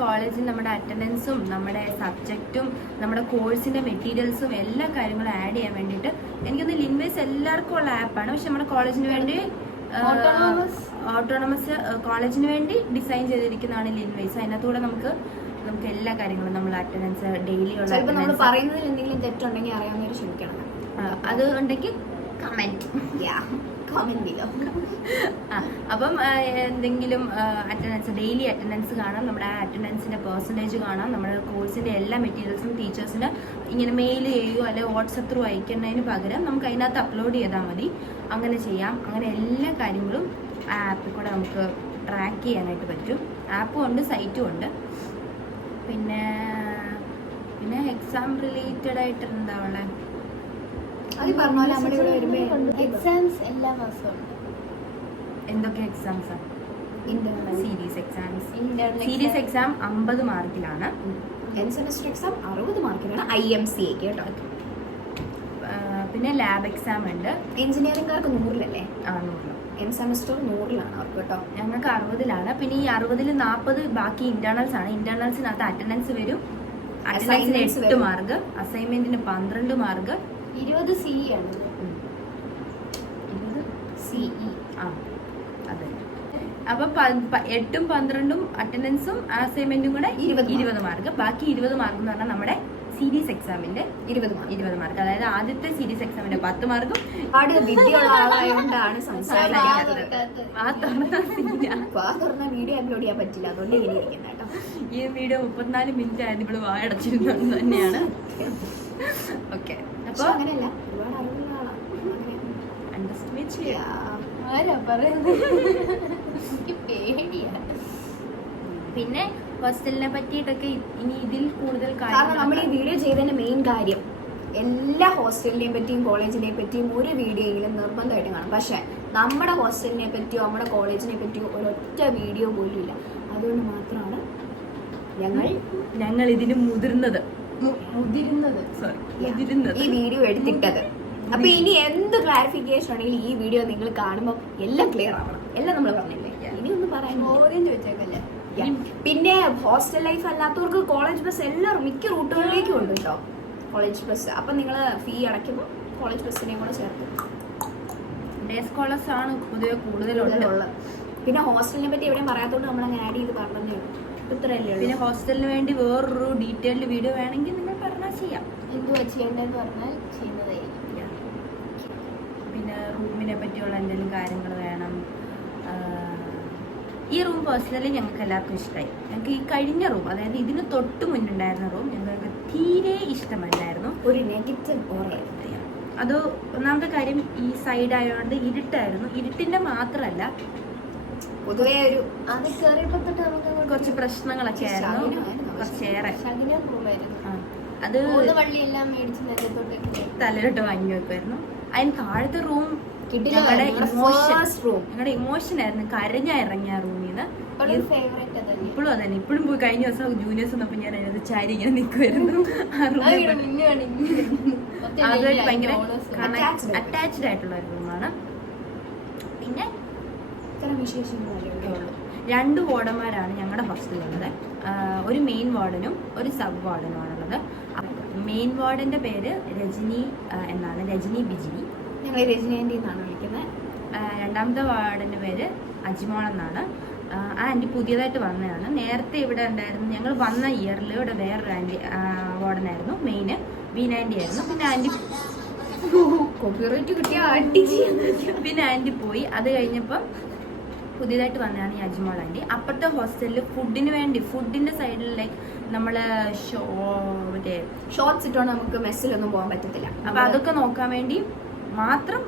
കോളേജിൽ നമ്മുടെ അറ്റൻഡൻസും നമ്മുടെ സബ്ജക്റ്റും നമ്മുടെ കോഴ്സിന്റെ മെറ്റീരിയൽസും എല്ലാ കാര്യങ്ങളും ആഡ് ചെയ്യാൻ വേണ്ടിയിട്ട് എനിക്കൊന്ന് ലിൻവേസ് എല്ലാവർക്കും ഉള്ള ആപ്പാണ്. പക്ഷെ നമ്മുടെ കോളേജിന് വേണ്ടി ഓട്ടോണമസ് കോളേജിന് വേണ്ടി ഡിസൈൻ ചെയ്തിരിക്കുന്നതാണ് ലിൻവേസ്. അതിനകത്തൂടെ നമുക്ക് എല്ലാ കാര്യങ്ങളും നമ്മൾ അറ്റൻഡൻസ് ഡെയിലി ഉള്ള പറയുന്നതിൽ എന്തെങ്കിലും തെറ്റുണ്ടെങ്കിൽ അറിയാവുന്നവർ ക്ഷമിക്കണം. അത് ഉണ്ടെങ്കിൽ കമന്റ് അപ്പം എന്തെങ്കിലും അറ്റൻഡൻസ് ഡെയിലി അറ്റൻഡൻസ് കാണാം. നമ്മുടെ ആ അറ്റൻഡൻസിന്റെ പെർസെൻറ്റേജ് കാണാം. നമ്മുടെ കോഴ്സിന്റെ എല്ലാ മെറ്റീരിയൽസും ടീച്ചേഴ്സിന് ഇങ്ങനെ മെയിൽ ചെയ്യുകയോ അല്ലെങ്കിൽ വാട്സപ്പ് ത്രൂ അയക്കുന്നതിന് പകരം നമുക്ക് അതിനകത്ത് അപ്ലോഡ് ചെയ്താൽ മതി. അങ്ങനെ ചെയ്യാം. അങ്ങനെ എല്ലാ കാര്യങ്ങളും ആ ആപ്പിൽ കൂടെ നമുക്ക് ട്രാക്ക് ചെയ്യാനായിട്ട് പറ്റും. ആപ്പും ഉണ്ട്, സൈറ്റും ഉണ്ട്. പിന്നെ എക്സാം റിലേറ്റഡ് ആയിട്ട് എന്താ ഉള്ളത്? എക്സാംസ് എല്ലാ മാസവും എന്തൊക്കെ എക്സാംസാ? സീരീസ് എക്സാം 50 മാർക്കിലാണ്. സെമസ്റ്റർ എക്സാം 60 മാർക്കിലാണ് IMCA കേട്ടോ. പിന്നെ ലാബ് എക്സാം ഉണ്ട്. എഞ്ചിനീയറിംഗുകാർക്ക് 100-ലല്ലേ? 100. എം സെമസ്റ്റർ 100-ലാണ് അവർക്ക് കേട്ടോ. ഞങ്ങൾക്ക് 60-ലാണ്. പിന്നെ ഈ 60-ൽ 40 ബാക്കി ഇന്റേണൽസ് ആണ്. ഇന്റേണൽസിനകത്ത് അറ്റൻഡൻസ് വരും. അറ്റൻഡൻസിന് 8 മാർക്ക്, അസൈൻമെന്റിന് 12 മാർക്ക്, 20 CE ആണ്. 20 CE. ആ അതെ. അപ്പൊ 8ഉം 12ഉം അറ്റൻഡൻസും അസൈൻമെന്റും കൂടെ 20 മാർക്ക്. ബാക്കി 20 മാർക്ക് എന്ന് പറഞ്ഞാൽ നമ്മുടെ സീരീസ് എക്സാമിന്റെ 20 മാർക്ക്. അതായത് ആദ്യത്തെ സീരീസ് എക്സാമിന്റെ 10 മാർക്കും. ഒരുപാട് വിദ്യയുള്ള ആളായതുകൊണ്ടാണ് സംസാരിക്കാത്തത്. തുറന്ന വീഡിയോ അപ്ലോഡ് ചെയ്യാൻ പറ്റില്ല, അതുകൊണ്ട് ഇങ്ങനെ ഇരിക്കുന്നത് കേട്ടോ. ഈ വീഡിയോ 34 മിനിറ്റ് ആയത് ഇവിടെ വായടച്ചിരുന്നത് തന്നെയാണ്. ഓക്കെ, അപ്പൊ അങ്ങനെയല്ല, ഒരുപാട് അറിവുള്ള ആളാണ്. അണ്ടർസ്റ്റിമേറ്റ് ചെയ്യാം. ആരാ പറയുന്നത്? എനിക്ക് പേടിയാ. പിന്നെ ഹോസ്റ്റലിനെ പറ്റിയിട്ടൊക്കെ ഇനി ഇതിൽ കൂടുതൽ കാരണം നമ്മൾ ഈ വീഡിയോ ചെയ്തതിന്റെ മെയിൻ കാര്യം എല്ലാ ഹോസ്റ്റലിനെ പറ്റിയും കോളേജിനെ പറ്റിയും ഒരു വീഡിയോയിലും നിർബന്ധമായിട്ട് കാണും. പക്ഷെ നമ്മുടെ ഹോസ്റ്റലിനെ പറ്റിയോ നമ്മുടെ കോളേജിനെ പറ്റിയോ ഒരൊറ്റ വീഡിയോ പോലും ഇല്ല. അതുകൊണ്ട് മാത്രമാണ് ഞങ്ങൾ ഇതിന് മുതിർന്നത് ഈ വീഡിയോ എടുത്തിട്ടത്. അപ്പൊ ഇനി എന്ത് ക്ലാരിഫിക്കേഷൻ ആണെങ്കിലും ഈ വീഡിയോ നിങ്ങൾ കാണുമ്പോൾ എല്ലാം ക്ലിയർ ആവണം. എല്ലാം നമ്മൾ പറഞ്ഞില്ലേ, ഇനി ഒന്നും പറയാൻ ചോദിച്ചേക്കല്ലേ. പിന്നെ ഹോസ്റ്റൽ ലൈഫ് അല്ലാത്തവർക്ക് കോളേജ് ബസ് എല്ലാവരും മിക്ക റൂട്ടുകളിലേക്കും ഉണ്ട് കേട്ടോ, കോളേജ് ബസ്. അപ്പൊ നിങ്ങൾ ഫീ അടയ്ക്കുമ്പോൾ കോളേജ് ബസ്സിനെയും കൂടെ ചേർത്ത്. ഡേ സ്കോളേഴ്സ് ആണ് പൊതുവെ കൂടുതലുള്ളത്. പിന്നെ ഹോസ്റ്റലിനെ പറ്റി എവിടെയും പറയാത്തോണ്ട് നമ്മൾ അങ്ങനെ ആഡ് ചെയ്ത് പറഞ്ഞേ ഇത്രയല്ലേ. പിന്നെ ഹോസ്റ്റലിന് വേണ്ടി വേറൊരു ഡീറ്റെയിൽഡ് വീഡിയോ വേണമെങ്കിൽ നിങ്ങൾ പറഞ്ഞാൽ ചെയ്യാം. എന്തുവാ ചെയ്യേണ്ടതെന്ന് പറഞ്ഞാൽ ചെയ്യുന്നതായിരിക്കും. പിന്നെ റൂമിനെ പറ്റിയുള്ള എന്തെങ്കിലും കാര്യങ്ങൾ വേണം. ഈ റൂം പേഴ്സണലി ഞങ്ങൾക്ക് എല്ലാവർക്കും ഇഷ്ടമായി. ഞങ്ങൾക്ക് ഈ കഴിഞ്ഞ റൂം, അതായത് ഇതിന് തൊട്ട് മുന്നുണ്ടായിരുന്ന റൂം ഞങ്ങൾക്ക് തീരെ ഇഷ്ടമല്ലായിരുന്നു. ഒരു നെഗറ്റീവ് ഓറയായിരുന്നു. അത് ഒന്നാമത്തെ കാര്യം ഈ സൈഡ് ആയതുകൊണ്ട് ഇരുട്ടായിരുന്നു. ഇരുട്ടിന്റെ മാത്രമല്ല, പൊതുവേ ഒരു അത് കയറിയപ്പോ തൊട്ട് നമുക്ക് കുറച്ച് പ്രശ്നങ്ങളൊക്കെ ആയിരുന്നു. കുറച്ചേറെ അത് വള്ളിയെല്ലാം മേടിച്ച് നിലത്തോട്ടേക്ക് തലയിലോട്ട് വാങ്ങി വെക്കുമായിരുന്നു. അതിന് താഴത്തെ റൂം ഞങ്ങളുടെ ഇമോഷൻ ആയിരുന്നു. കരഞ്ഞ ഇറങ്ങിയ റൂമിൽ നിന്ന്. ഇപ്പോഴും അതന്നെ, ഇപ്പോഴും പോയി കഴിഞ്ഞ ദിവസം ജൂനിയേഴ്സ് വന്നപ്പോൾ ഞാൻ അതിനകത്ത് ചാരി ഇങ്ങനെ നിൽക്കുമായിരുന്നു. അതുമായിട്ട് ഭയങ്കര അറ്റാച്ച്ഡ് ആയിട്ടുള്ള ഒരു റൂമാണ്. പിന്നെ 2 വാർഡന്മാരാണ് ഞങ്ങളുടെ ഹോസ്റ്റലിലുള്ളത്. ഒരു മെയിൻ വാർഡനും ഒരു സബ് വാർഡനുമാണുള്ളത്. മെയിൻ വാർഡന്റെ പേര് രജനി എന്നാണ്, രജനി ബിജിനി. ഞങ്ങൾ രജനി ആൻറ്റി എന്നാണ് വിളിക്കുന്നത്. രണ്ടാമത്തെ വാർഡന്റെ പേര് അജിമോൾ എന്നാണ്. ആ ആൻറ്റി പുതിയതായിട്ട് വന്നതാണ്. നേരത്തെ ഇവിടെ ഉണ്ടായിരുന്നു, ഞങ്ങൾ വന്ന ഇയറിൽ ഇവിടെ വേറൊരു ആൻറ്റി വാർഡനായിരുന്നു. മെയിന് ബീനാൻറ്റി ആയിരുന്നു. പിന്നെ ആൻറ്റി പിന്നെ ആൻറ്റി പോയി. അത് കഴിഞ്ഞപ്പം പുതിയതായിട്ട് വന്നതാണ് ഈ അജ്മോൾ ആൻറ്റി. അപ്പുറത്തെ ഹോസ്റ്റലിൽ ഫുഡിന്റെ സൈഡിൽ ലൈക്ക് നമ്മള് മറ്റേ ഷോർട്സ് ഇട്ടോണ്ട് നമുക്ക് മെസ്സിലൊന്നും പോകാൻ പറ്റത്തില്ല. അപ്പൊ അതൊക്കെ നോക്കാൻ വേണ്ടി മാത്രം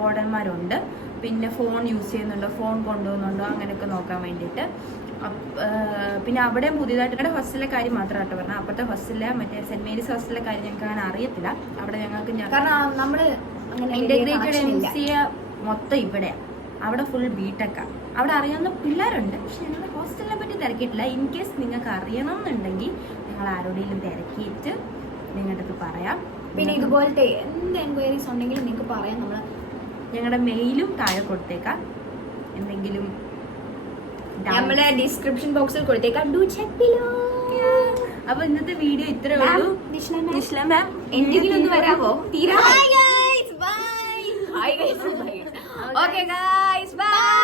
വാർഡന്മാരുണ്ട്. പിന്നെ ഫോൺ യൂസ് ചെയ്യുന്നുണ്ടോ, ഫോൺ കൊണ്ടുപോകുന്നുണ്ടോ, അങ്ങനെയൊക്കെ നോക്കാൻ വേണ്ടിയിട്ട്. പിന്നെ അവിടെയും പുതിയതായിട്ട് ഹോസ്റ്റലിലെ കാര്യം മാത്രമായിട്ട് പറഞ്ഞാൽ, അപ്പുറത്തെ ഹോസ്റ്റലിലെ മറ്റേ സെന്റ് മേരീസ് ഹോസ്റ്റലിലെ കാര്യം ഞങ്ങൾക്ക് അങ്ങനെ അറിയത്തില്ല. അവിടെ ഞങ്ങൾക്ക് ഇന്റഗ്രേറ്റഡ് MCA മൊത്തം ഇവിടെയാണ്. അവിടെ ഫുൾ ബിടെക്കാണ്. അവിടെ അറിയാവുന്ന പിള്ളേരുണ്ട്, പക്ഷെ ഞങ്ങൾ ഹോസ്റ്റലിനെ പറ്റി തിരക്കിയിട്ടില്ല. ഇൻ കേസ് നിങ്ങൾക്ക് അറിയണം എന്നുണ്ടെങ്കിൽ നിങ്ങൾ ആരോടെങ്കിലും തിരക്കിയിട്ട് നിങ്ങളുടെ അടുത്ത് പറയാം. പിന്നെ ഇതുപോലത്തെ എന്ത് എൻക്വയറീസ് ഉണ്ടെങ്കിലും നിങ്ങൾക്ക് പറയാം. നമ്മൾ ഞങ്ങളുടെ മെയിലും താഴെ കൊടുത്തേക്കാം. എന്തെങ്കിലും നമ്മളെ ഡിസ്ക്രിപ്ഷൻ ബോക്സിൽ കൊടുത്തേക്കാം. Do check below. അപ്പൊ ഇന്നത്തെ വീഡിയോ ഇത്രേ ഉള്ളൂ. നിഷ്ല മാം എന്തെങ്കിലും ഒന്ന് വരാമോ? തീരാ. Hi guys, bye. Okay guys, bye.